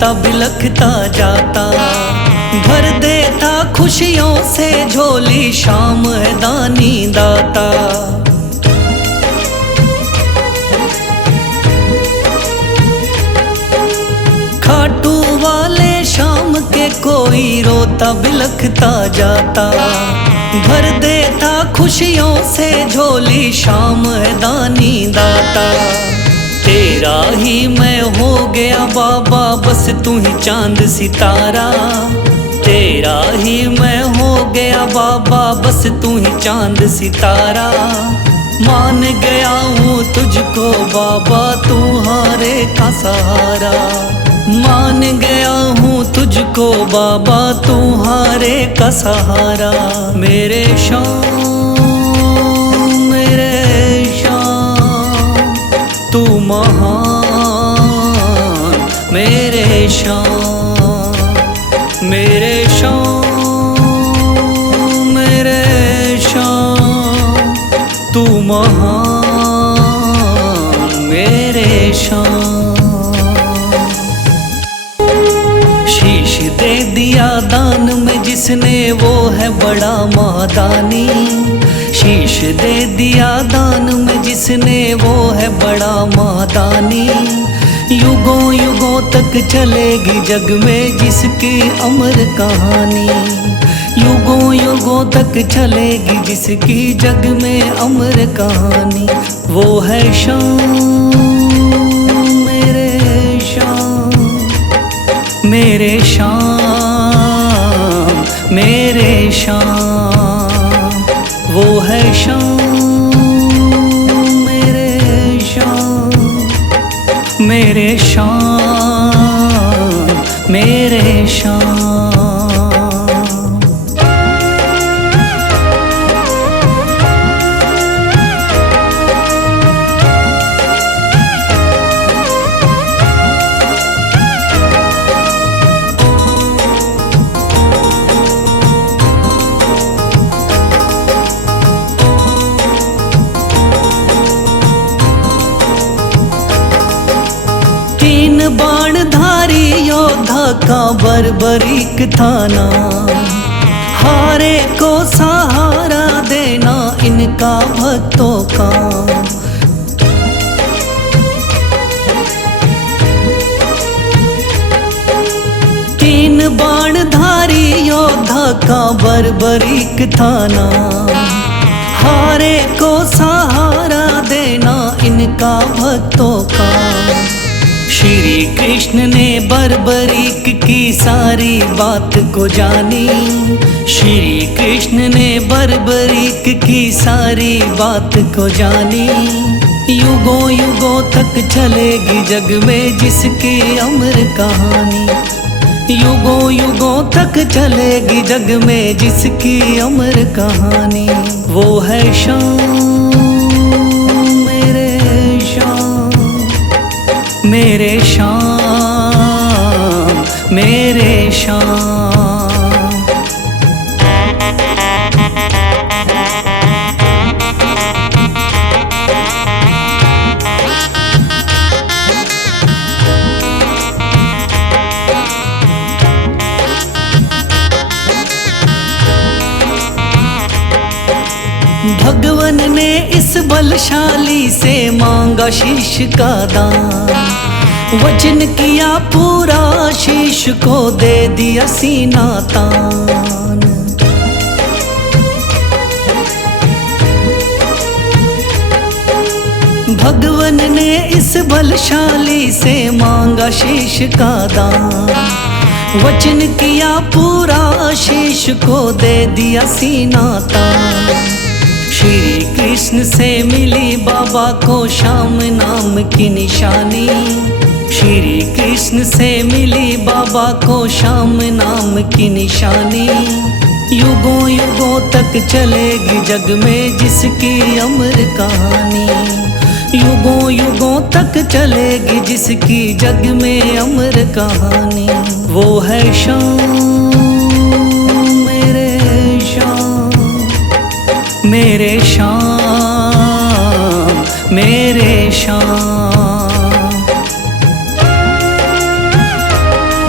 रोता बिलखता जाता, भर देता खुशियों से झोली, शाम है दानी दाता। खाटू वाले शाम के कोई रोता बिलखता जाता, भर देता खुशियों से झोली, शाम है दानी दाता। तेरा ही मैं हो गया बाबा, बस तू ही चांद सितारा। तेरा ही मैं हो गया बाबा, बस तू ही चांद सितारा। मान गया हूँ तुझको बाबा, तू हारे का सहारा। मान गया हूँ तुझको बाबा, तू हारे का सहारा। मेरे शाम मेरे शाम तू महान, मेरे शाम मेरे शाम मेरे शाम तू महान, मेरे शाम। शीश दे दिया दान में जिसने, वो है बड़ा मादानी। शीश दे दिया दान में जिसने, वो है बड़ा मादानी। युगों युगों तक चलेगी जग में जिसकी अमर कहानी। युगों युगों तक चलेगी जिसकी जग में अमर कहानी। वो है शाम मेरे शाम मेरे शाम मेरे शाम। वो है शाम मेरे शाम मेरे शाम मेरे शाम। तीन बाणधारी योद्धा का बर्बरीक था नाम। हारे को सहारा देना इनका भक्तों का। तीन बाणधारी योद्धा का बर्बरीक था नाम। हारे को सहारा देना इनका भक्तों का। श्री कृष्ण ने बर्बरीक की सारी बात को जानी। श्री कृष्ण ने बर्बरीक की सारी बात को जानी। युगों युगों तक चलेगी जग में जिसकी अमर कहानी। युगों युगों तक चलेगी जग में जिसकी अमर कहानी। वो है शाम मेरे शाम मेरे शाम मेरे शाम। भगवन ने इस बलशाली से मांगा शीश का दान। वचन किया पूरा, शीश को दे दिया सीना तान। भगवन ने इस बलशाली से मांगा शीश का दान। वचन किया पूरा, शीश को दे दिया सीना तान। श्री कृष्ण से मिली बाबा को श्याम नाम की निशानी। श्री कृष्ण से मिली बाबा को श्याम नाम की निशानी। युगों युगों तक चलेगी जग में जिसकी अमर कहानी। युगों युगों तक चलेगी जिसकी जग में अमर कहानी। वो है शाम मेरे शाम मेरे शाम मेरे शाम।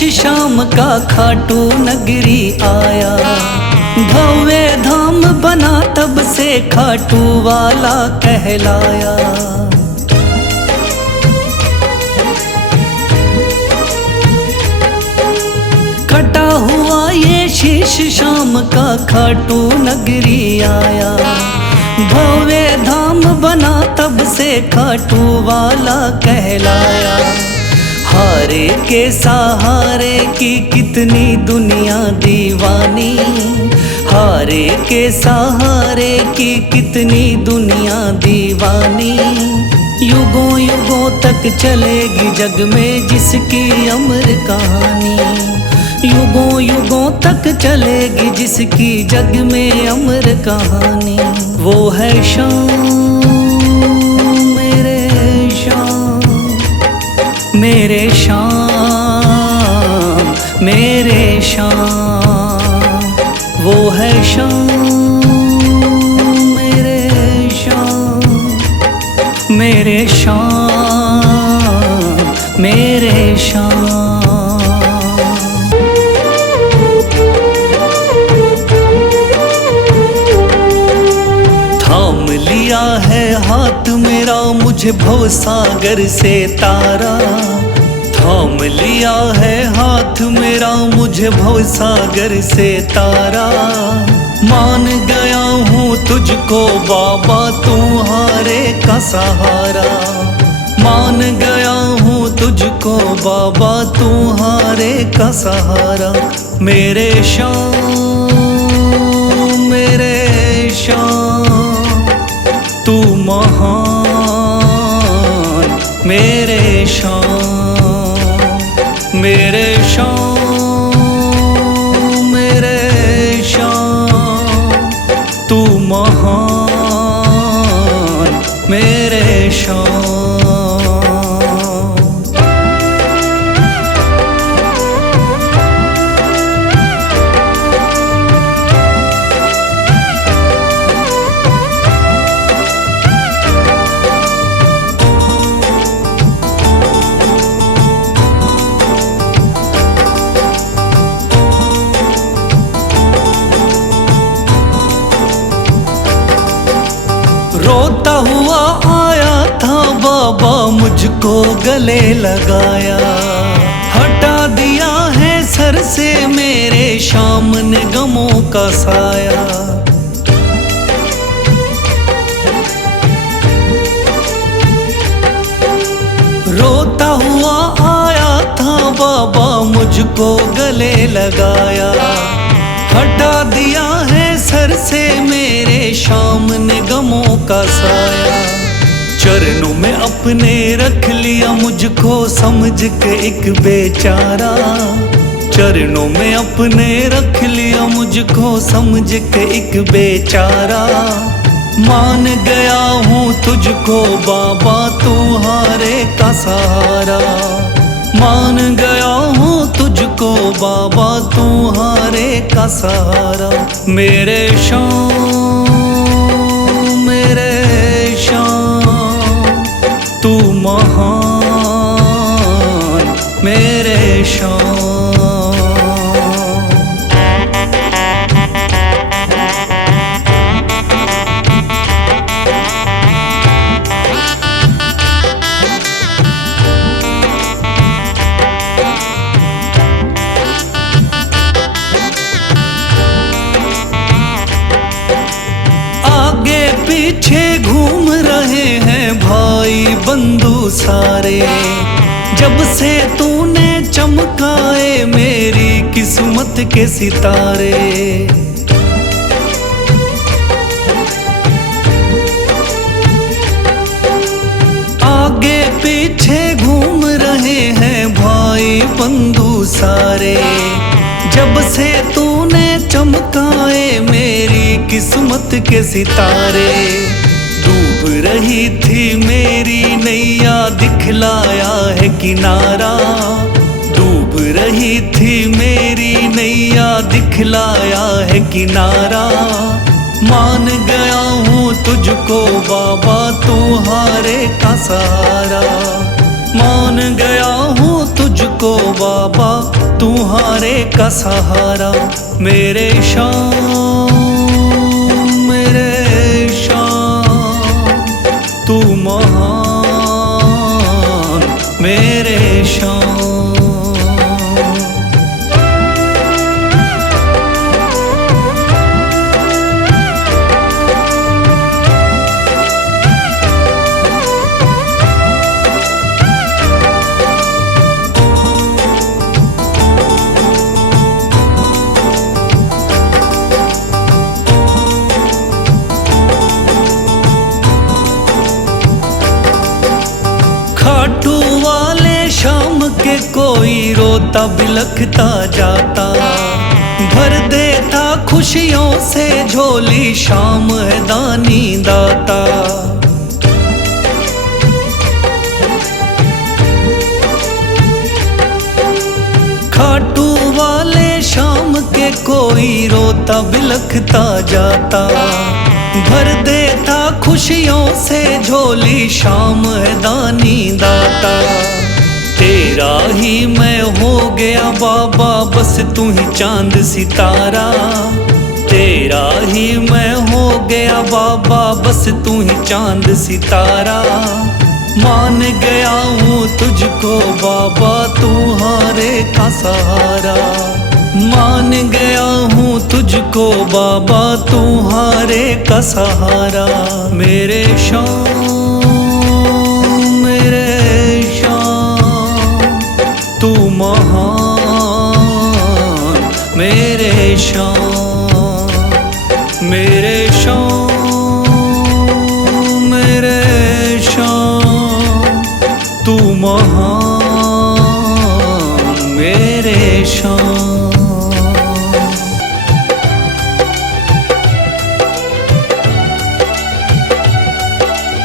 शाम का खाटू नगरी आया, भव्य धाम बना तब से खाटू वाला कहलाया। कटा हुआ ये शीश शाम का खाटू नगरी आया, भव्य धाम बना तब से खाटू वाला कहलाया। हारे के सहारे की कितनी दुनिया दीवानी, हारे के सहारे की कितनी दुनिया दीवानी। युगों युगों तक चलेगी जग में जिसकी अमर कहानी, युगों युगों तक चलेगी जिसकी जग में अमर कहानी। वो है शाम मेरे शाम, मेरे शाम मेरे शाम। वो है शाम मेरे शाम, मेरे शाम मेरे शाम। थाम लिया है हाथ मेरा मुझे भवसागर से तारा, थाम लिया है हाथ मेरा मुझे भवसागर से तारा। मान गया हूँ तुझको बाबा तुम्हारे का सहारा, मान गया हूँ तुझको बाबा तुम्हारे का सहारा। मेरे शाम मेरे शाम तू महान, मेरे शाम मेरे शाम मेरे शाम तू महान, मेरे शाम। रोता हुआ आया था बाबा मुझको गले लगाया, हटा दिया है सर से मेरे शाम ने गमों का साया। रोता हुआ आया था बाबा मुझको गले लगाया, हटा दिया है सर से मेरे शाम ने गमों का साया। चरणों में अपने रख लिया मुझको समझ के एक बेचारा, चरणों में अपने रख लिया मुझको समझ के एक बेचारा। मान गया हूँ तुझको बाबा तुम्हारे का सहारा, मान गया हूँ तुझको बाबा तुम्हारे का सहारा। मेरे शाम मेरे शाम तू महान, मेरे शाम। पीछे घूम रहे हैं भाई बंधु सारे, जब से तूने चमकाए मेरी किस्मत के सितारे। आगे पीछे घूम रहे हैं भाई बंधु सारे, जब से तूने चमकाए मेरी किस्मत के सितारे। डूब रही थी मेरी नैया दिखलाया है किनारा, डूब रही थी मेरी नैया दिखलाया है किनारा। मान गया हूँ तुझको बाबा तुम्हारे का सहारा, मान गया हूँ तुझको बाबा, तुम्हारे का सहारा। मेरे शाम, मेरे शाम, तू महान मेरे शाम। खाटू वाले शाम के कोई रोता बिलखता जाता, भर देता खुशियों से झोली, शाम है दानी दाता। खाटू वाले शाम के कोई रोता बिलखता जाता, भर देता खुशियों से झोली, शाम है दानी दाता। तेरा ही मैं हो गया बाबा, बस तू ही चांद सितारा। तेरा ही मैं हो गया बाबा, बस तू ही चांद सितारा। मान गया हूँ तुझको बाबा, तुम्हारे का सहारा। मान गया हूँ तुझको बाबा, तुम्हारे का सहारा। मेरे शाम, मेरे शाम, तू महान मेरे शाम। मेरे शाम, मेरे शाम, तू महान मेरे शाम।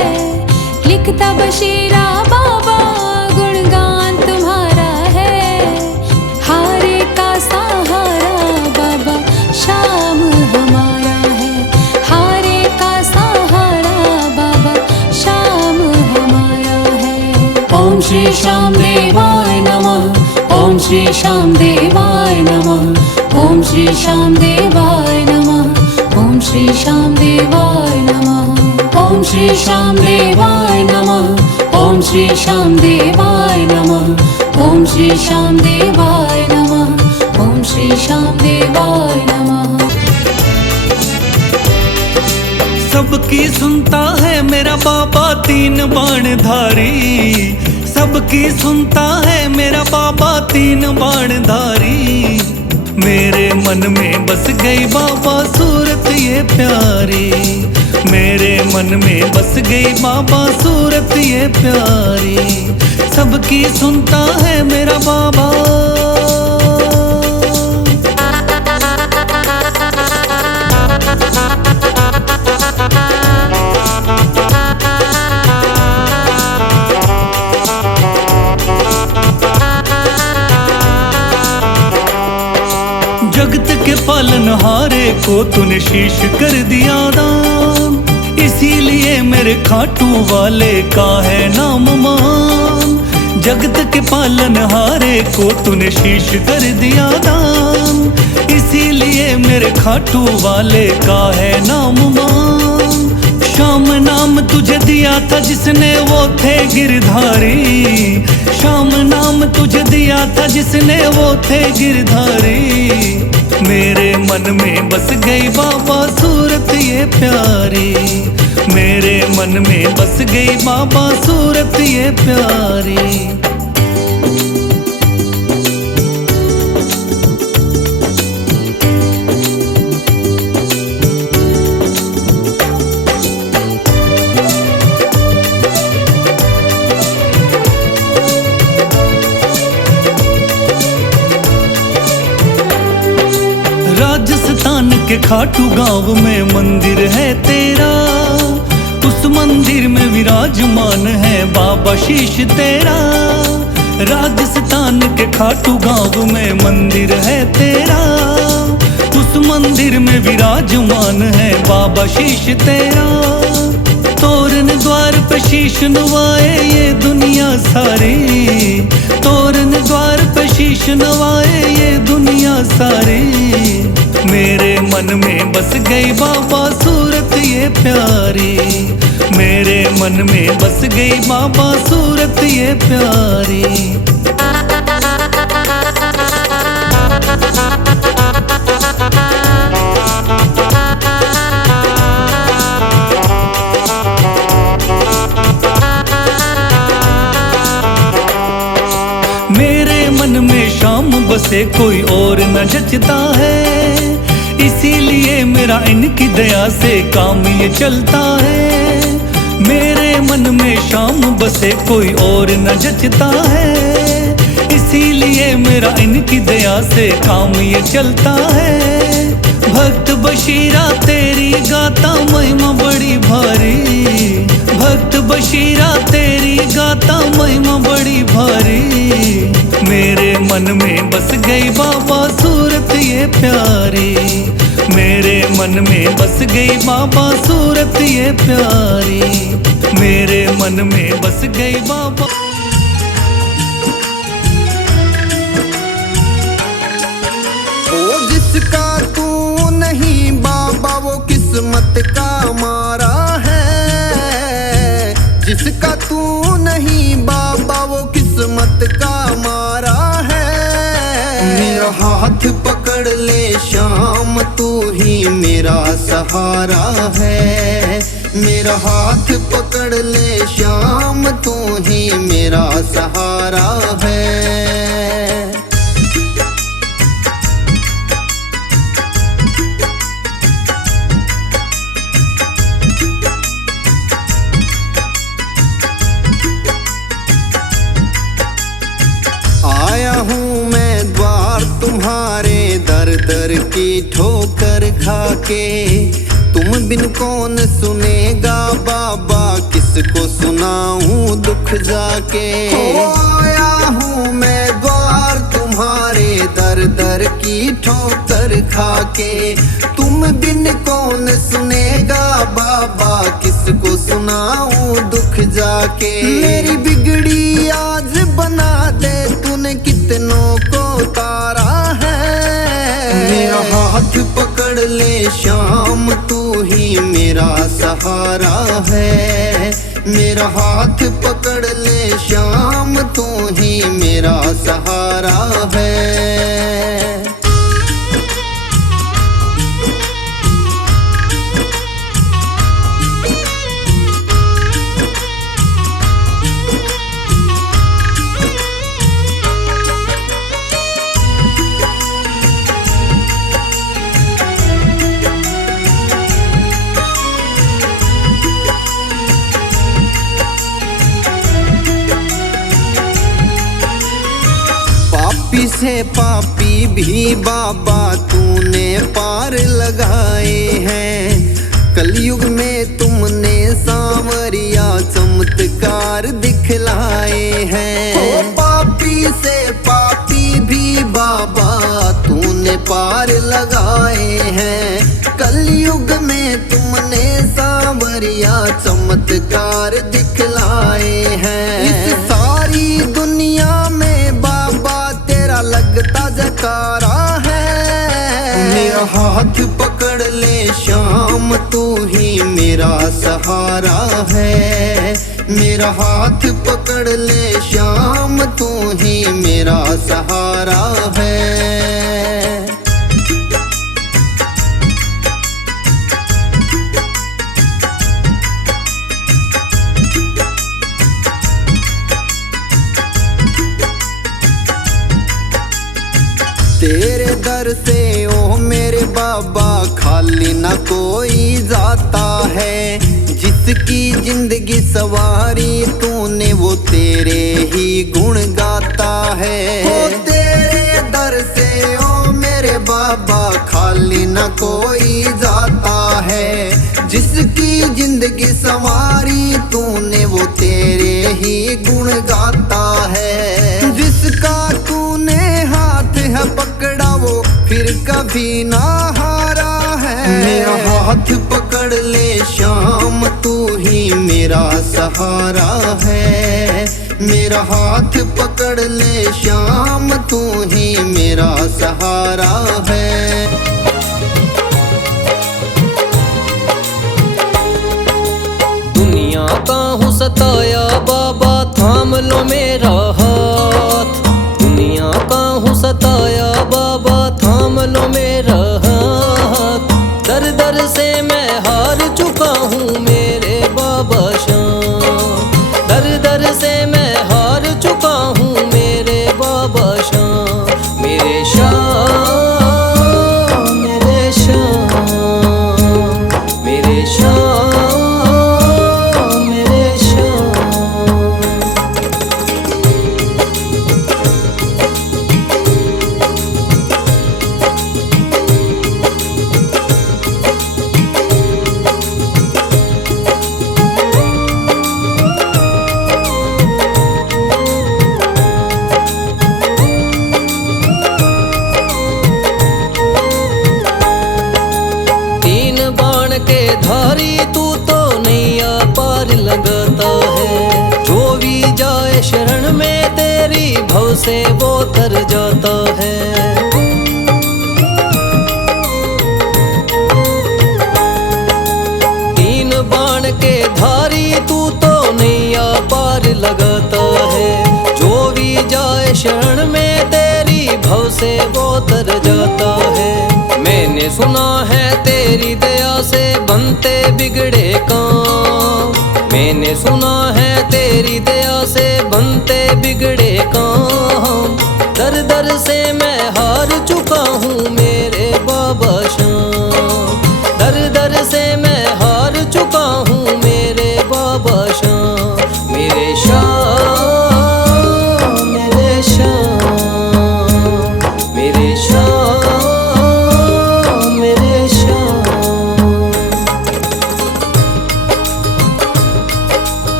लिखता बशीरा बाबा गुणगान तुम्हारा है। हारे का सहारा बाबा शाम हमारा है। हारे का सहारा बाबा शाम हमारा है। ओम श्री श्याम देवाय नमः। ओम श्री श्याम देवाय नमः। ओम श्री श्याम देवाय नमः। ओम श्री श्याम देवाय नमः। ओम श्री श्याम देवाय नमः। ओम श्री श्याम देवाय नमः। ओम श्री श्याम देवाय नमः। ओम श्री श्याम देवाय नमः। सबकी सुनता है मेरा बाबा तीन बाण धारी। सबकी सुनता है मेरा बाबा तीन बाण धारी। मेरे मन में बस गई बाबा सूरत ये प्यारी। मेरे मन में बस गई बाबा सूरत ये प्यारी। सबकी सुनता है मेरा बाबा। जगत के पालनहारे को तूने शीश कर दिया दान। इसीलिए मेरे खाटू वाले का है नाम मान। जगत के पालनहारे को तूने शीश कर दिया दान। इसीलिए मेरे खाटू वाले का है नाम मान। श्याम नाम तुझे दिया था जिसने वो थे गिरधारी। श्याम नाम तुझे दिया था जिसने वो थे गिरधारी। मेरे मन में बस गई बाबा सूरत ये प्यारी। मेरे मन में बस गई बाबा सूरत ये प्यारी। राजस्थान के खाटू गांव में मंदिर है तेरा। उस मंदिर में विराजमान है बाबा शीश तेरा। राजस्थान के खाटू गांव में मंदिर है तेरा। उस मंदिर में विराजमान है बाबा शीश तेरा। तोरण द्वार पे शीश नवाए ये दुनिया सारी। तोरण द्वार पे शीश नवाए ये दुनिया सारी। मेरे मन में बस गई बाबा सूरत ये प्यारी। मेरे मन में बस गई बाबा सूरत ये प्यारी। मेरे मन में शाम बसे कोई और न जचता है। इसीलिए मेरा इनकी दया से काम ये चलता है। मेरे मन में शाम बसे कोई और न जचता है। इसीलिए मेरा इनकी दया से काम ये चलता है। भक्त बशीरा तेरी गाता महिमा बड़ी भारी। भक्त बशीरा तेरी गाता महिमा बड़ी भारी। मेरे मन में बस गई बाबा सूरत ये प्यारी। मेरे मन में बस गई बाबा सूरत ये प्यारी। मेरे मन में बस गई बाबा। ओ जिसका तू नहीं बाबा वो किस्मत का मारा है। जिसका तू नहीं बाबा वो किस्मत का मारा है। मेरा हाथ पकड़ ले श्याम तू ही मेरा सहारा है। मेरा हाथ पकड़ ले श्याम तू ही मेरा सहारा है। आया हूँ मैं द्वार तुम्हारे दर दर की ठोकर खा के। तुम बिन कौन सुनेगा बाबा किस किसको सुनाऊं दुख जाके। आया हूँ मैं द्वार तुम्हारे, दर दर की ठोकर खाके। तुम बिन कौन सुनेगा बाबा, किसको सुनाऊं दुख जाके। मेरी बिगड़ी आज बना दे, तूने कितनों को तारा है। मेरा हाथ पकड़ ले श्याम, तू ही मेरा सहारा है। मेरा हाथ पकड़ ले श्याम, तू ही मेरा सहारा है। पापी से पापी भी बाबा तूने पार लगाए हैं। कलयुग में तुमने सांवरिया चमत्कार दिखलाए हैं। पापी से पापी भी बाबा तूने पार लगाए हैं। कलयुग में तुमने सांवरिया चमत्कार दिखलाए हैं। इस सारी दुनिया में बाबा तेरा लगता जकारा है। मेरा हाथ पकड़ ले श्याम, तू ही मेरा सहारा है। मेरा हाथ पकड़ ले श्याम, तू ही मेरा सहारा है। तेरे दर से ओ मेरे बाबा खाली ना कोई जाता है। जिसकी जिंदगी सवारी तूने वो तेरे ही गुण गाता है। ओ तेरे दर से ओ मेरे बाबा खाली ना कोई जाता है। जिसकी जिंदगी सवारी तूने वो तेरे ही गुण गाता है। जिसका तूने हाथ है पकड़ा वो फिर कभी ना हारा है। मेरा हाथ पकड़ ले श्याम, तू ही मेरा सहारा है। मेरा हाथ पकड़ ले श्याम, तू ही मेरा सहारा है। दुनिया का हूँ सताया बाबा थाम लो मेरा हाथ। दुनिया का हूँ सताया बाबा थाम लो मेरा हाथ। दर दर से मैं हार चुका हूँ मेरे बाबा श्याम। दर दर से मैं हार चुका हूँ मेरे बाबा श्याम। मेरे श्याम, मेरे श्याम, मेरे श्याम, मेरे श्याम। तीन बाण के धारी तू तो नैया पार लगाता है। जो भी जाए शरण में तेरी भव से वो तर जाता है। तीन बाण के धारी तू तो नैया पार लगाता है। जो भी जाए शरण में तेरी भव से वो तर जाता है। मैंने सुना है तेरी दया से बनते बिगड़े काम। मैंने सुना है तेरी दया से बनते बिगड़े काम। दर दर से मैं हार चुका हूँ मेरे बाबा श्याम। दर दर से मैं हार चुका हूँ मेरे बाबा श्याम। मेरे श्याम, मेरे श्याम, मेरे श्याम, मेरे श्याम।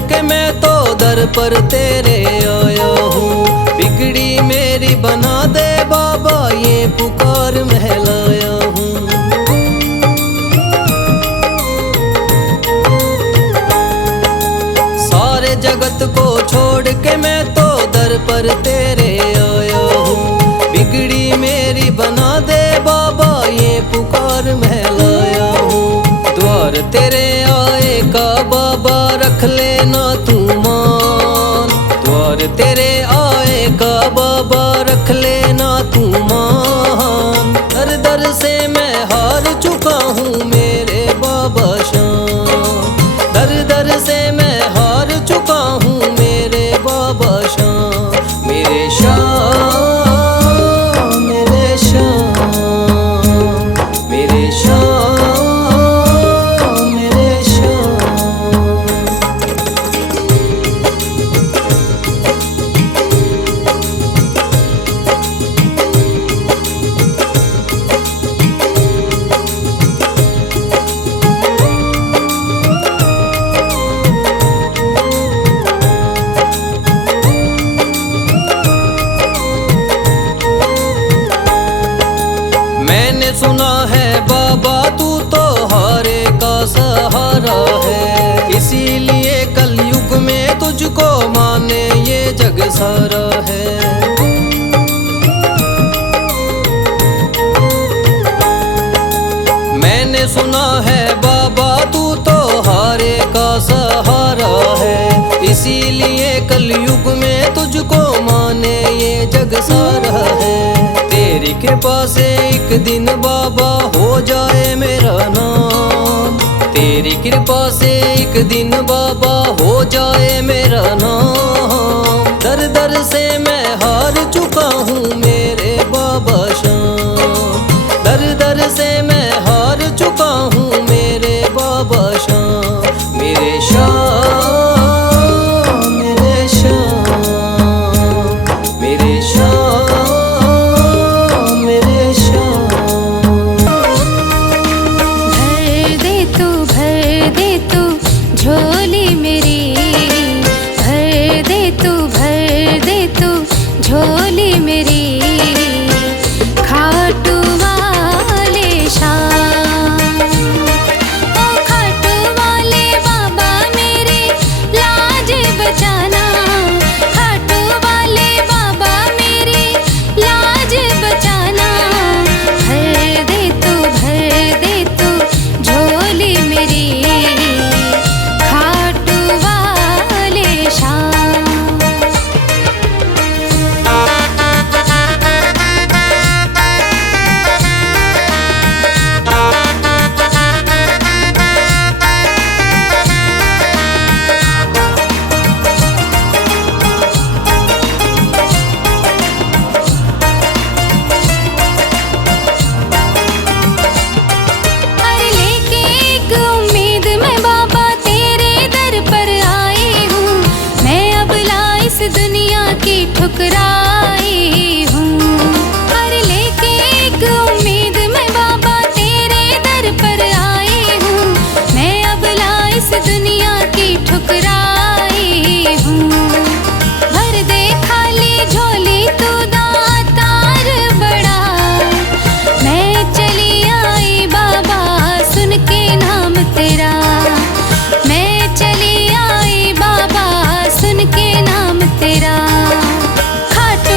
के मैं तो दर पर तेरे आया हूँ। बिगड़ी मेरी बना दे बाबा, ये पुकार महलाया हूँ। सारे जगत को छोड़ के मैं तो दर पर तेरे आया हूँ। बिगड़ी मेरी बना दे बाबा, ये पुकार महलाया हूँ। द्वार तेरे आए का बाबा रख लेना तू मान। द्वार तेरे आए का बाबा रख लेना तू मान। दर दर से मैं हार चुका हूँ मेरे बाबा शाम। दर दर से मैं हार चुका हूँ मेरे बाबा शाम। मेरे शाम, मेरे शाम, मेरे शाम, मेरे शाम। मैंने सुना है बाबा तू तो हारे का सहारा है। इसीलिए कलयुग में तुझको माने ये जग सारा है। मैंने सुना है बाबा तू तो हारे का सहारा है। इसीलिए कलयुग में तुझको माने ये जग सारा है। तेरी कृपा से एक दिन बाबा हो जाए मेरा नाम। तेरी कृपा से एक दिन बाबा हो जाए मेरा नाम। दर दर से मैं हार चुका हूँ मेरे बाबा शाम। दर दर से मैं हार चुका हूँ मेरे बाबा शाम। मेरे शाम, मेरे शाम, मेरे शाम, मेरे शाम। भर दे तू झोली मेरी। भर दे तू झोली मेरी। खाटू वाले शाम, ओ खाटू वाले बाबा मेरे लाज बचाना। खाटू वाले बाबा मेरे लाज बचाना। भर दे तू झोली मेरी। खाटू वाले शाम। अरे लेके एक उम्मीद मैं बाबा तेरे दर पर आई हूँ। मैं अब इस दुनिया की ठुकराई हूँ। अरे लेके एक उम्मीद मैं बाबा तेरे दर पर आई हूँ। मैं अब इस दुनिया की ठुकराई हूँ। भर दे खाली झोली तू दातार बड़ा। मैं चली आई बाबा सुन के नाम तेरा। मैं चली आई बाबा सुन के नाम तेरा। खाटू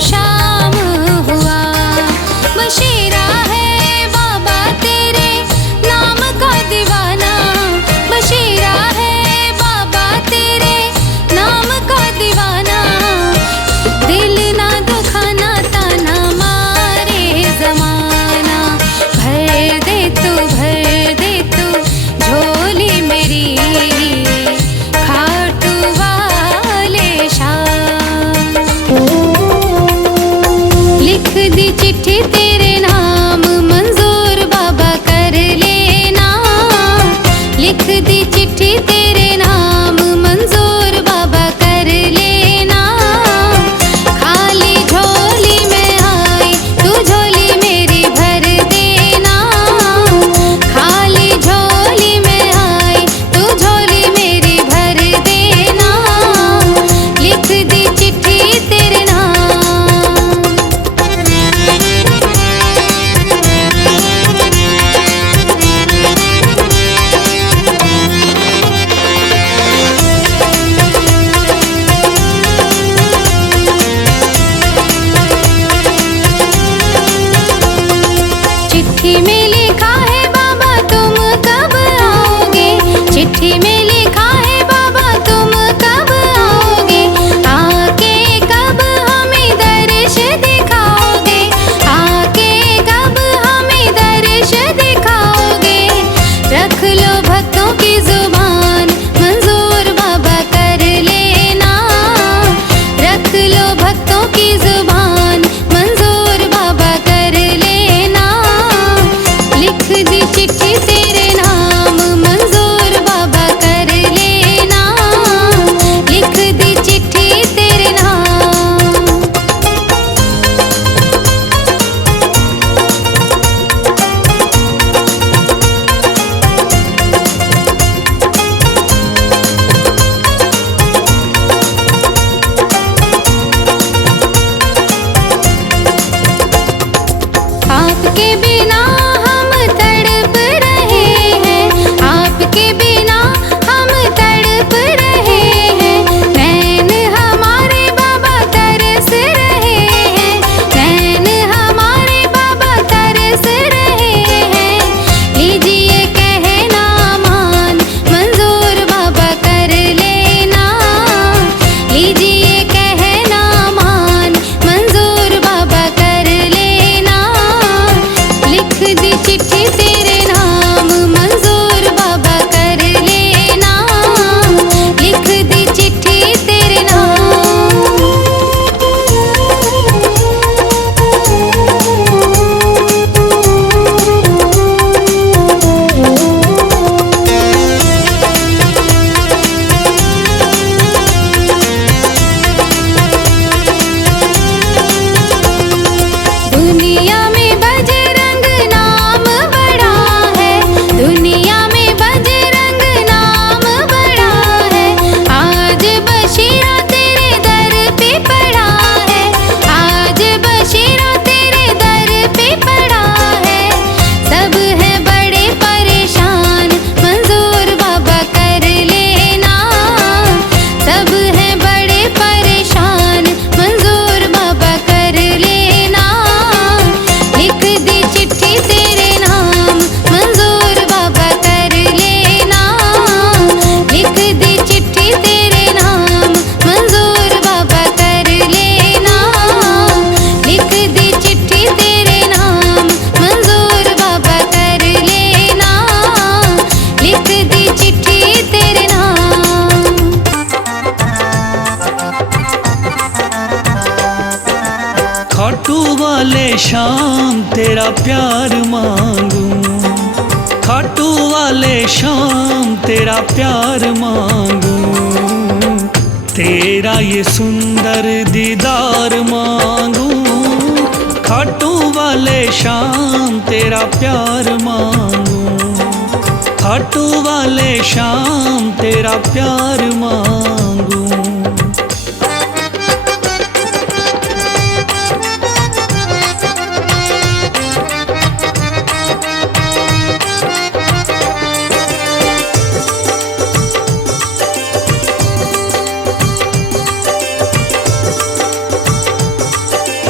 शाम हुआ। बशीरा है बाबा तेरे नाम का दीवाना, बशीरा है बाबा तेरे नाम का दीवाना। दिल ना दुखाना ताना मारे जमाना, भर दे तू झोली मेरी खाटू वाले शाम। लिख दी चिट्ठी तेरे नाम मंजूर बाबा कर लेना, लिख दी चिट्ठी तेरे नाम मंजूर बाबा कर लेना। खाली झोली में आई तू झोली मेरी भर देना, खाली झोली में आई तू झोली मेरी भर देना। लिख दी चिट्ठी तेरे नाम। चिट्ठी में लिखा है बाबा तुम कब आओगे, चिट्ठी में लिखा है बाबा तुम कब आओगे। आके कब हमें दर्श दिखाओगे, आके कब हमें दर्श दिखाओगे। रख लो भक्तों की जुबान मंजूर बाबा कर लेना, रख लो भक्तों की जुबान मंजूर बाबा कर लेना। लिख दी चिट्ठी तेरे नाम मंजूर बाबा कर लेना, लिख दी चिट्ठी तेरे नाम। आपके बिना हम तड़प रहे हैं, आपके बिना हम तड़प रहे हैं। नैन हमारे बाबा तरस रहे हैं, नैन हमारे बाबा तरस रहे हैं। लीजिए कहना मान मंजूर बाबा कर लेना, लीजिए कहना मान मंजूर बाबा कर लेना। लिख दी चिट्ठी तेरे नाम मंजूर बाबा कर लेना, लिख दी चिट्ठी तेरे नाम। दुनिया में बजरंग नाम बड़ा है, दुनिया में बजरंग नाम बड़ा है। आज बशीरा तेरे दर पे पड़ा है, आज बशीरा तेरे दर पे पड़ा है। सब है बड़े परेशान मंजूर बाबा कर लेना, सब है बड़े परेशान मंजूर बाबा कर लेना। लिख दी चिट्ठी तेरे नाम मंजूर बाबा कर लेना, लिख दी चिट्ठी तेरे नाम मंजूर बाबा कर लेना, लिख दी चिट्ठी तेरे नाम मंजूर बाबा कर लेना, लिख दी चिट्ठी तेरे नाम। खाटू वाले शाम तेरा प्यार मांगू, खाटू वाले शाम तेरा प्यार मांगू। तेरा ये सुंदर दीदार मांगू, खाटू वाले शाम तेरा प्यार मांगू, खाटू वाले शाम तेरा प्यार मांगू।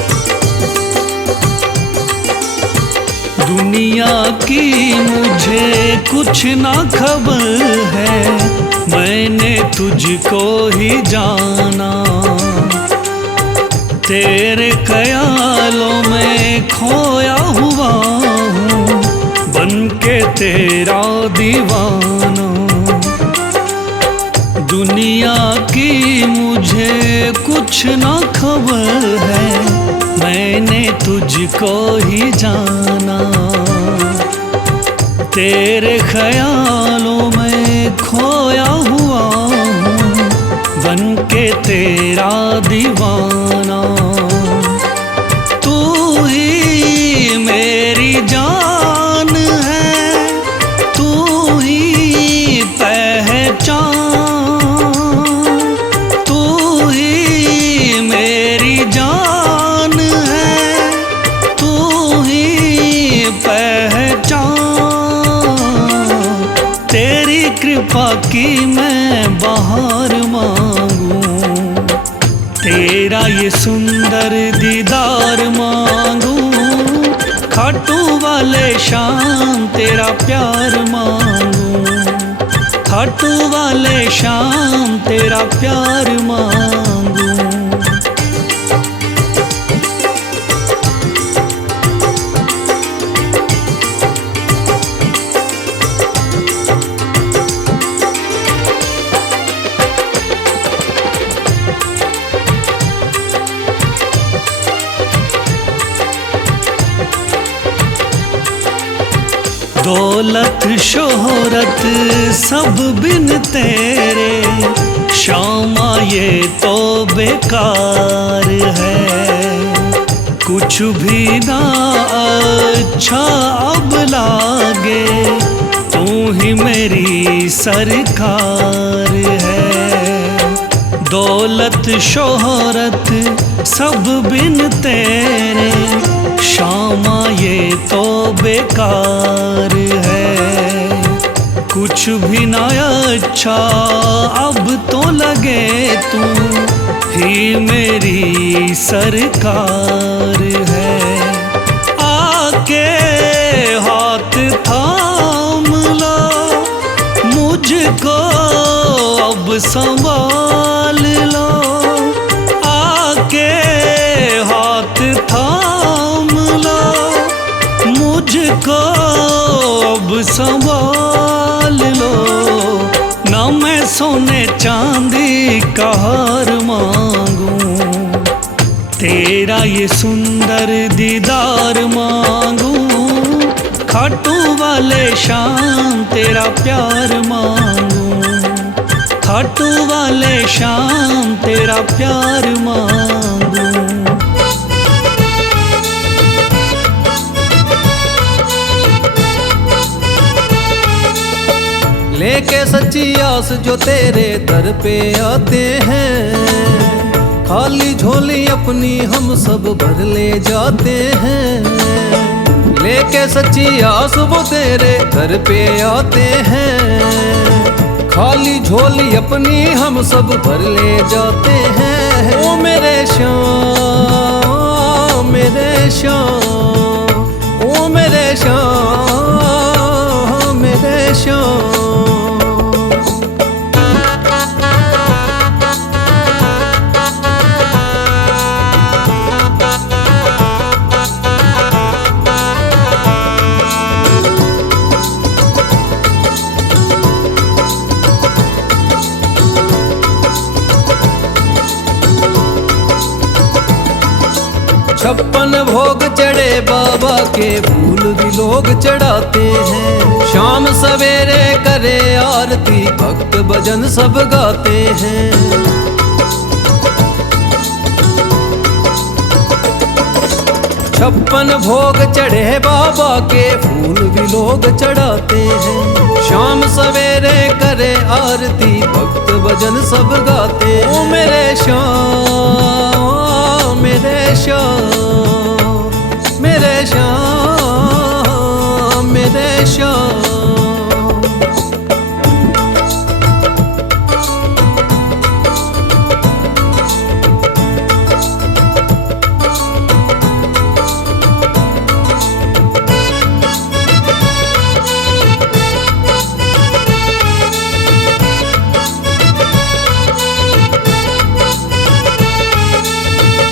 दुनिया की मुझे कुछ ना खबर है, मैंने तुझको ही जाना। तेरे ख्यालों में खोया हुआ हूँ, बन के तेरा दीवाना। दुनिया की मुझे कुछ ना खबर है, मैंने तुझको ही जाना। तेरे ख्यालों में खोया हुआ हूँ, बन के तेरा दीवाना। तू ही मेरी जान है, तू ही पहचान, तू ही मेरी जान है, तू ही पहचान। तेरी कृपा की मैं बहार मांगूं, तेरा ये सुंदर दीदार मांगूं। खाटू वाले शाम तेरा प्यार मांगूं, खाटू वाले शाम तेरा प्यार मांगूं। दौलत शोहरत सब बिन तेरे, शामा ये तो बेकार है। कुछ भी ना अच्छा अब लागे, तू ही मेरी सरकार है। दौलत शोहरत सब बिन तेरे, शामा ये तो बेकार है। कुछ भी ना अच्छा अब तो लगे, तू ही मेरी सरकार है। आके हाथ थाम लो, मुझको अब संभाल लो। आके हाथ थाम लो, मुझको अब संभाल लो। ना मैं सोने चांदी का हार मांगूं, तेरा ये सुंदर दीदार मांगूं। खाटू वाले शाम तेरा प्यार मांगूं, खाटू वाले शाम तेरा प्यार मांगूं। लेके सच्ची आस जो तेरे दर पे आते हैं, खाली झोली अपनी हम सब भर ले जाते हैं। लेके सच्ची आस वो तेरे दर पे आते हैं, खाली झोली अपनी हम सब भर ले जाते हैं। ओ मेरे श्याम, मेरे श्याम, ओ मेरे श्याम, मेरे श्याम। छप्पन भोग चढ़े बाबा के, फूल भी लोग चढ़ाते हैं। शाम सवेरे करे आरती, भक्त भजन सब गाते हैं। छप्पन भोग चढ़े बाबा के, फूल भी लोग चढ़ाते हैं। शाम सवेरे करे आरती, भक्त भजन सब गाते हैं। ओ मेरे श्याम, मेरे श्याम, मेरे श्याम, मेरे श्याम।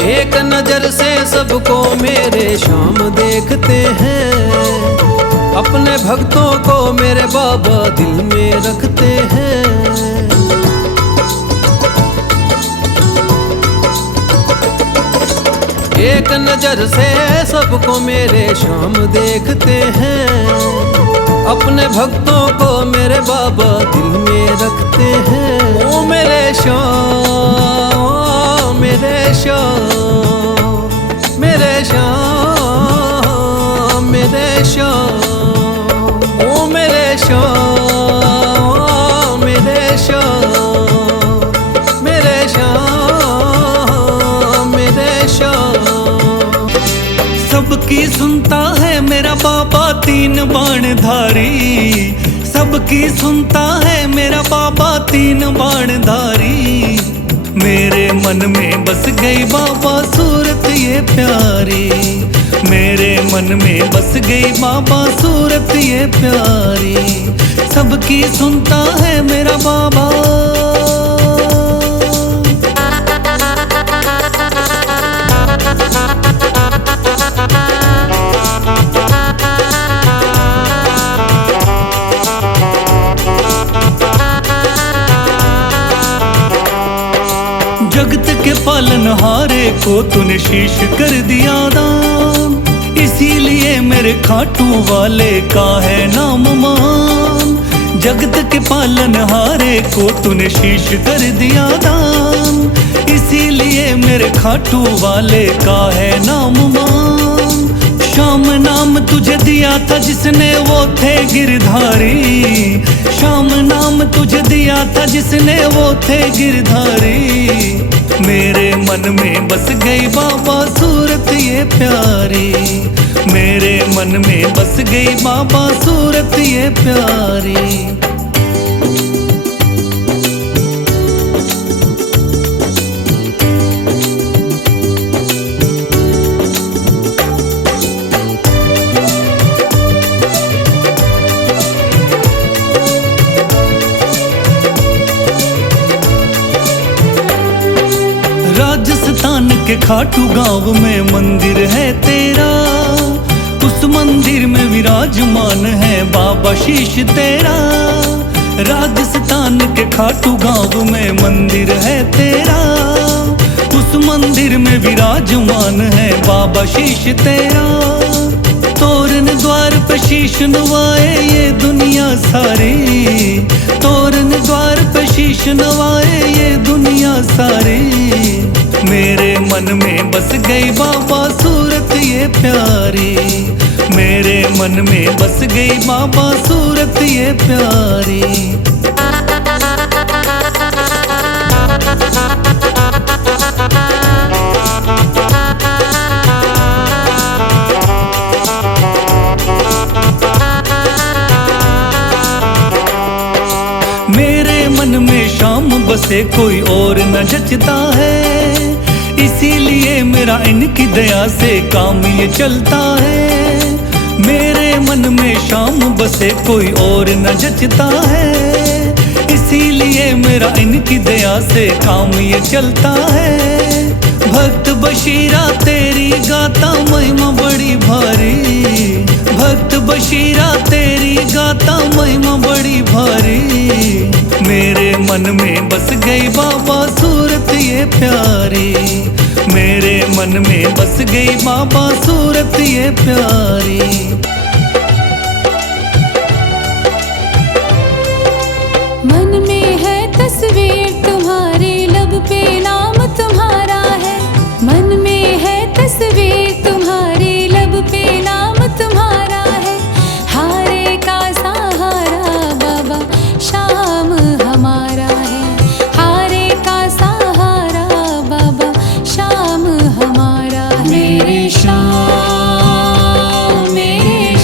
एक नजर से सबको मेरे शाम देखते हैं, अपने भक्तों को मेरे बाबा दिल में रखते हैं। एक नजर से सबको मेरे शाम देखते हैं, अपने भक्तों को मेरे बाबा दिल में रखते हैं। ओ मेरे श्याम, मेरे श्याम, मेरे श्याम, मेरे श्याम, ओ मेरे श्याम, मेरे श्याम, मेरे श्याम, मेरे श्याम। सबकी सुनता है मेरा बाबा तीन बाणधारी, सबकी सुनता है मेरा बाबा तीन बाणधारी। मेरे मन में बस गई बाबा सूरत ये प्यारी, मेरे मन में बस गई बाबा सूरत ये प्यारी। सबकी सुनता है मेरा बाबा। जगत के पालनहारे को तूने शीश कर दिया दान, इसीलिए मेरे खाटू वाले का है नाम मान। जगत के पालनहारे को तूने शीश कर दिया दान, इसीलिए मेरे खाटू वाले का है नाम मान। श्याम नाम तुझे दिया था जिसने वो थे गिरधारी, श्याम नाम तुझे दिया था जिसने वो थे गिरधारी। मेरे मन में बस गई बाबा सूरत ये प्यारी, मेरे मन में बस गई बाबा सूरत ये प्यारी। राजस्थान के खाटू गांव में मंदिर है तेरा, उस मंदिर में विराजमान है बाबा शीश तेरा। राजस्थान के खाटू गांव में मंदिर है तेरा, उस मंदिर में विराजमान है बाबा शीश तेरा। तोरण द्वार पे शीश नवाए ये दुनिया सारी, तोरण द्वार पे शीश नवाए ये दुनिया सारी। मेरे मन में बस गई बाबा सूरत ये प्यारी, मेरे मन में बस गई बाबा सूरत ये प्यारी। मेरे मन में शाम बसे कोई और न जचता है, इसीलिए मेरा इनकी दया से काम ये चलता है। मेरे मन में शाम बसे कोई और न जचता है, इसीलिए मेरा इनकी दया से काम ये चलता है। भक्त बशीरा तेरी गाता महिमा बड़ी भारी, भक्त बशीरा तेरी गाता महिमा बड़ी भारी। मेरे मन में बस गई बाबा सूरत ये प्यारी, मेरे मन में बस गई बाबा सूरत ये प्यारी। मन में है तस्वीर तुम्हारी, लब पे नाम तुम्हारा है। मन में है तस्वीर तुम्हारी, लब पे नाम तुम्हारा है। हारे का सहारा बाबा शाम हमारा है, हारे का सहारा बाबा शाम हमारा है। मेरे शाम, मेरे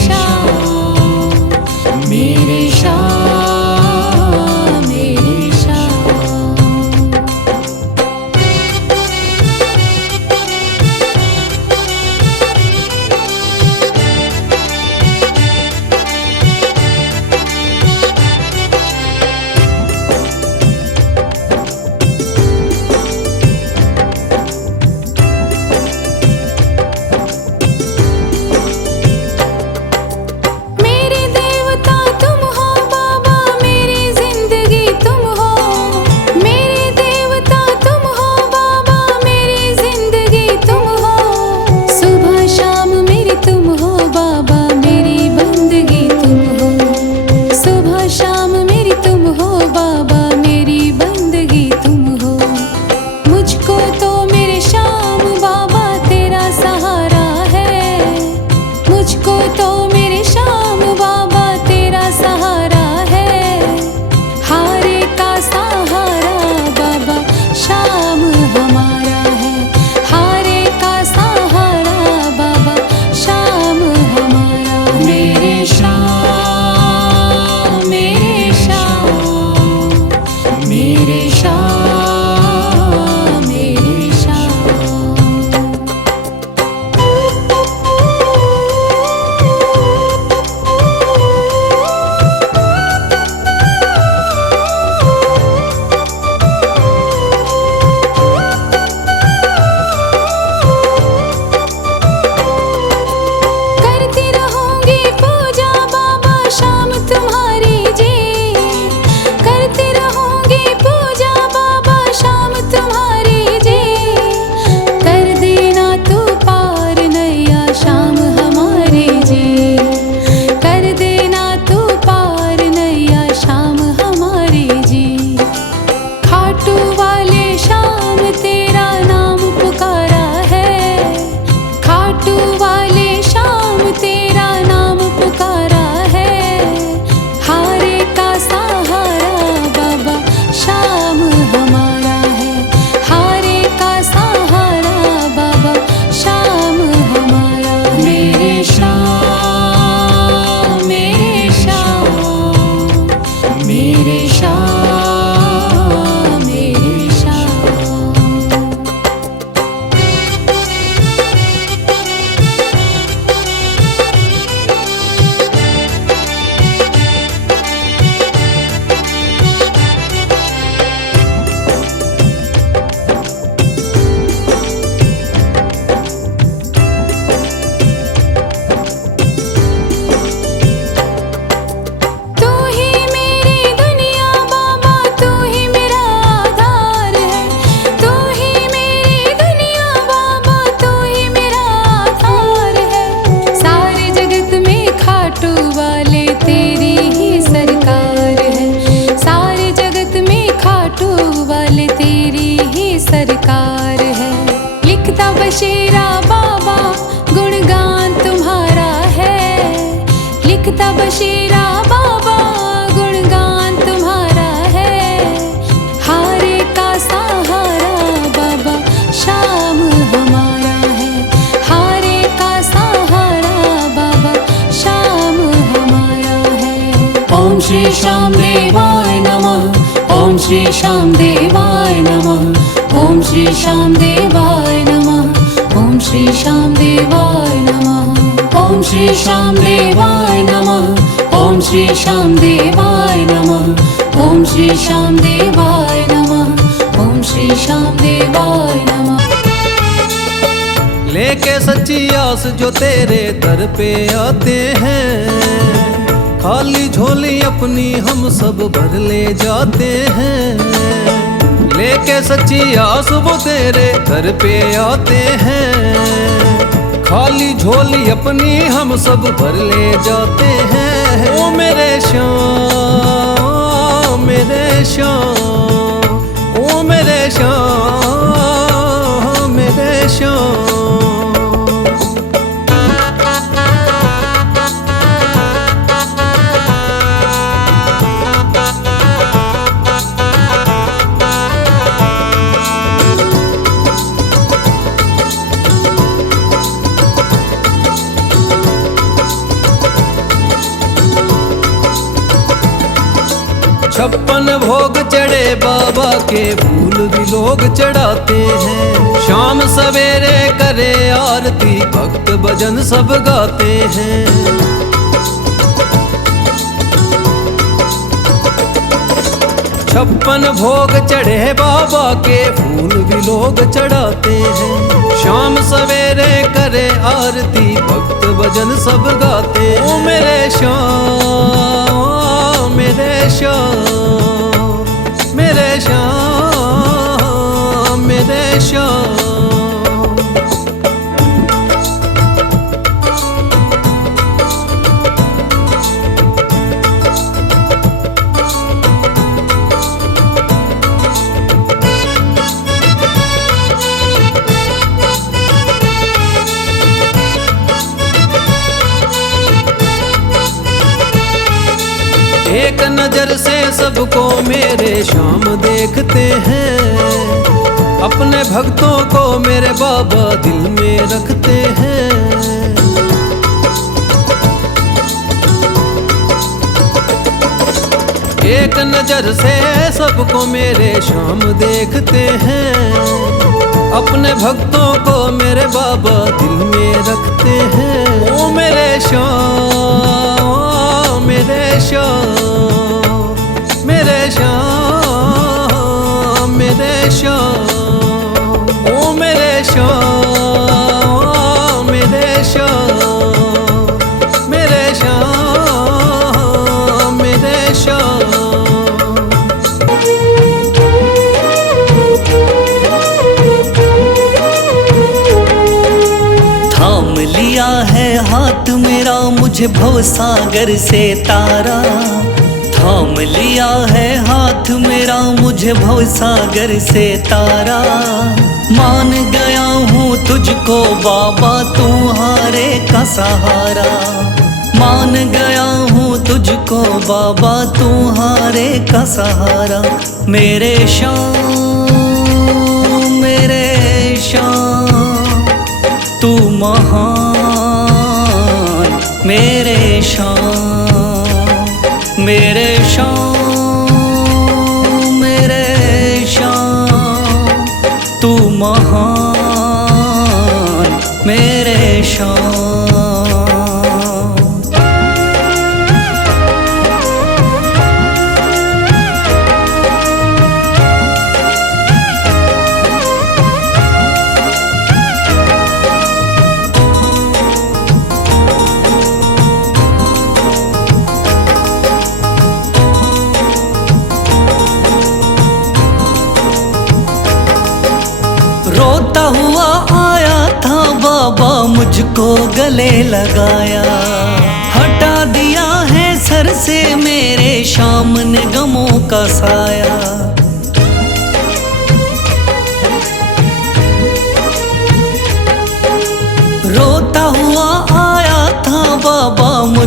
बशेरा बाबा गुणगान तुम्हारा है, लिखता बशेरा बाबा गुणगान तुम्हारा है। हारे का सहारा बाबा शाम हमारा है, हारे का सहारा बाबा शाम हमारा है। ओम श्री श्याम देवाय नमः, ओम श्री श्याम देवाय नमः, ओम श्री श्याम देवाय नमः, ओम श्री श्याम देवाय नमः, ओम श्री श्याम देवाय नमः, ओम श्री श्याम देवाय नमः, ओम श्री श्याम देवाय नमः, ओम श्री श्याम देवाय नमः। लेके सच्ची आस जो तेरे दर पे आते हैं, खाली झोली अपनी हम सब भर ले जाते हैं। लेके सच्ची आस वो तेरे दर पे आते हैं, खाली झोली अपनी हम सब भर ले जाते हैं। ओ मेरे श्याम, मेरे श्याम, ओ मेरे श्याम, मेरे श्याम। छप्पन भोग चढ़े बाबा के फूल भी लोग चढ़ाते हैं। शाम सवेरे करे आरती भक्त भजन सब गाते हैं। छप्पन भोग चढ़े बाबा के फूल भी लोग चढ़ाते हैं। शाम सवेरे करे आरती भक्त भजन सब गाते हैं। ओ मेरे श्याम, मेरे श्याम, मेरे श्याम, मेरे श्याम। एक नजर से सबको मेरे श्याम देखते हैं। अपने भक्तों को मेरे बाबा दिल में रखते हैं। एक नजर से सबको मेरे श्याम देखते हैं। अपने भक्तों को मेरे बाबा दिल में रखते हैं। ओ मेरे श्याम, मेरे श्याम, मेरे श्याम, मेरे श्याम। ओ मेरे श्याम, मेरे श्याम, मेरे श्याम, मेरे श्याम। थाम लिया है हाथ मेरा मुझे भवसागर से तारा। थाम लिया है हाथ मेरा मुझे भवसागर से तारा। मान गया हूँ तुझको बाबा तुम्हारे का सहारा। मान गया हूँ तुझको बाबा तुम्हारे का सहारा। मेरे श्याम, मेरे श्याम, तू महान। मेरे श्याम, मेरे श्याम, मेरे श्याम, तू महान। मेरे श्याम। रोता हुआ आया था बाबा मुझको गले लगाया। हटा दिया है सर से मेरे श्याम ने गमों का साया।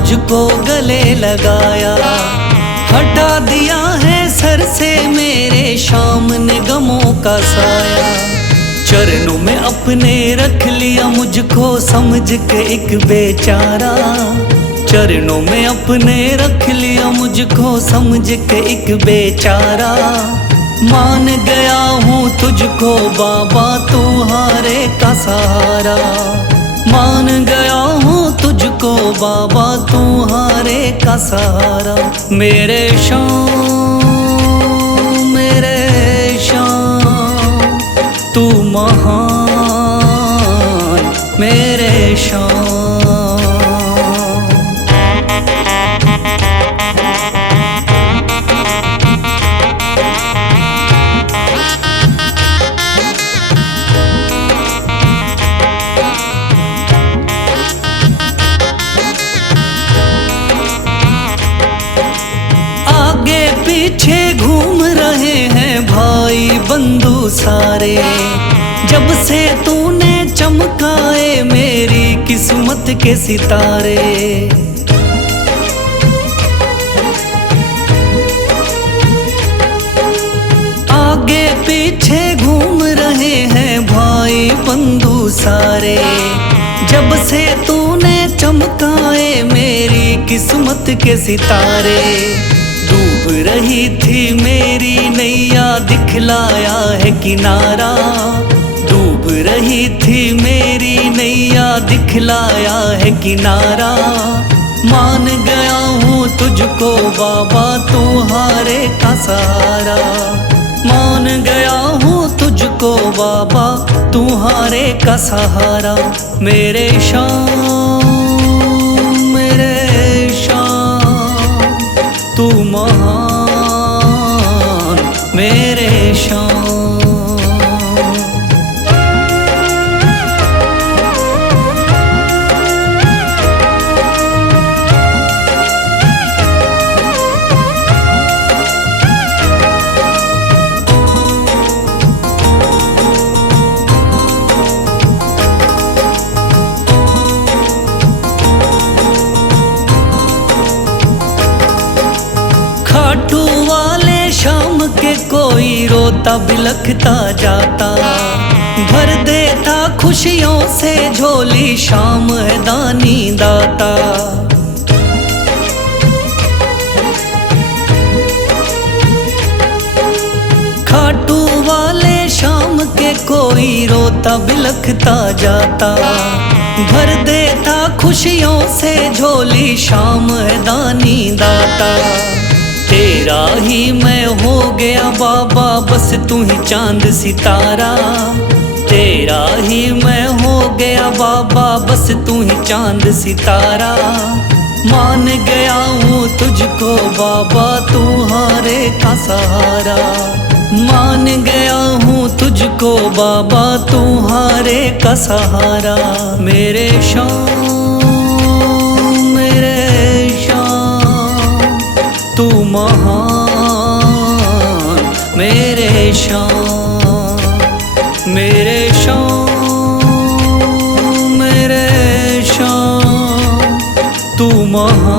मुझको गले लगाया, हटा दिया है सर से मेरे शाम ने गमों का साया। चरणों में अपने रख लिया मुझको समझ के एक बेचारा, चरणों में अपने रख लिया मुझको समझ के एक बेचारा। मान गया हूँ तुझको बाबा तुम्हारे का सहारा, मान गया हूँ तुझको बाबा तुम्हारे का सहारा। मेरे शाम तू महान मेरे शाम। पीछे घूम रहे हैं भाई बंधु सारे, जब से तूने चमकाए मेरी किस्मत के सितारे। आगे पीछे घूम रहे हैं भाई बंधु सारे, जब से तूने चमकाए मेरी किस्मत के सितारे। डूब रही थी मेरी नैया दिखलाया है किनारा, डूब रही थी मेरी नैया दिखलाया है किनारा। मान गया हूँ तुझको बाबा तुम्हारे का सहारा, मान गया हूँ तुझको बाबा तुम्हारे का सहारा। मेरे शाम तू महान मेरे शाम। खाटू वाले शाम के कोई रोता बिलखता जाता, भर देता खुशियों से झोली शाम है दानी दाता। खाटू वाले शाम के कोई रोता बिलखता जाता, भर देता खुशियों से झोली शाम है दानी दाता। तेरा ही मैं हो गया बाबा बस तू ही चांद सितारा, तेरा ही मैं हो गया बाबा बस तू ही चांद सितारा। मान गया हूँ तुझको बाबा तुम्हारे का सहारा, मान गया हूँ तुझको बाबा तुम्हारे का सहारा। मेरे शाम तू महान मेरे शाम, मेरे शाम तू महान।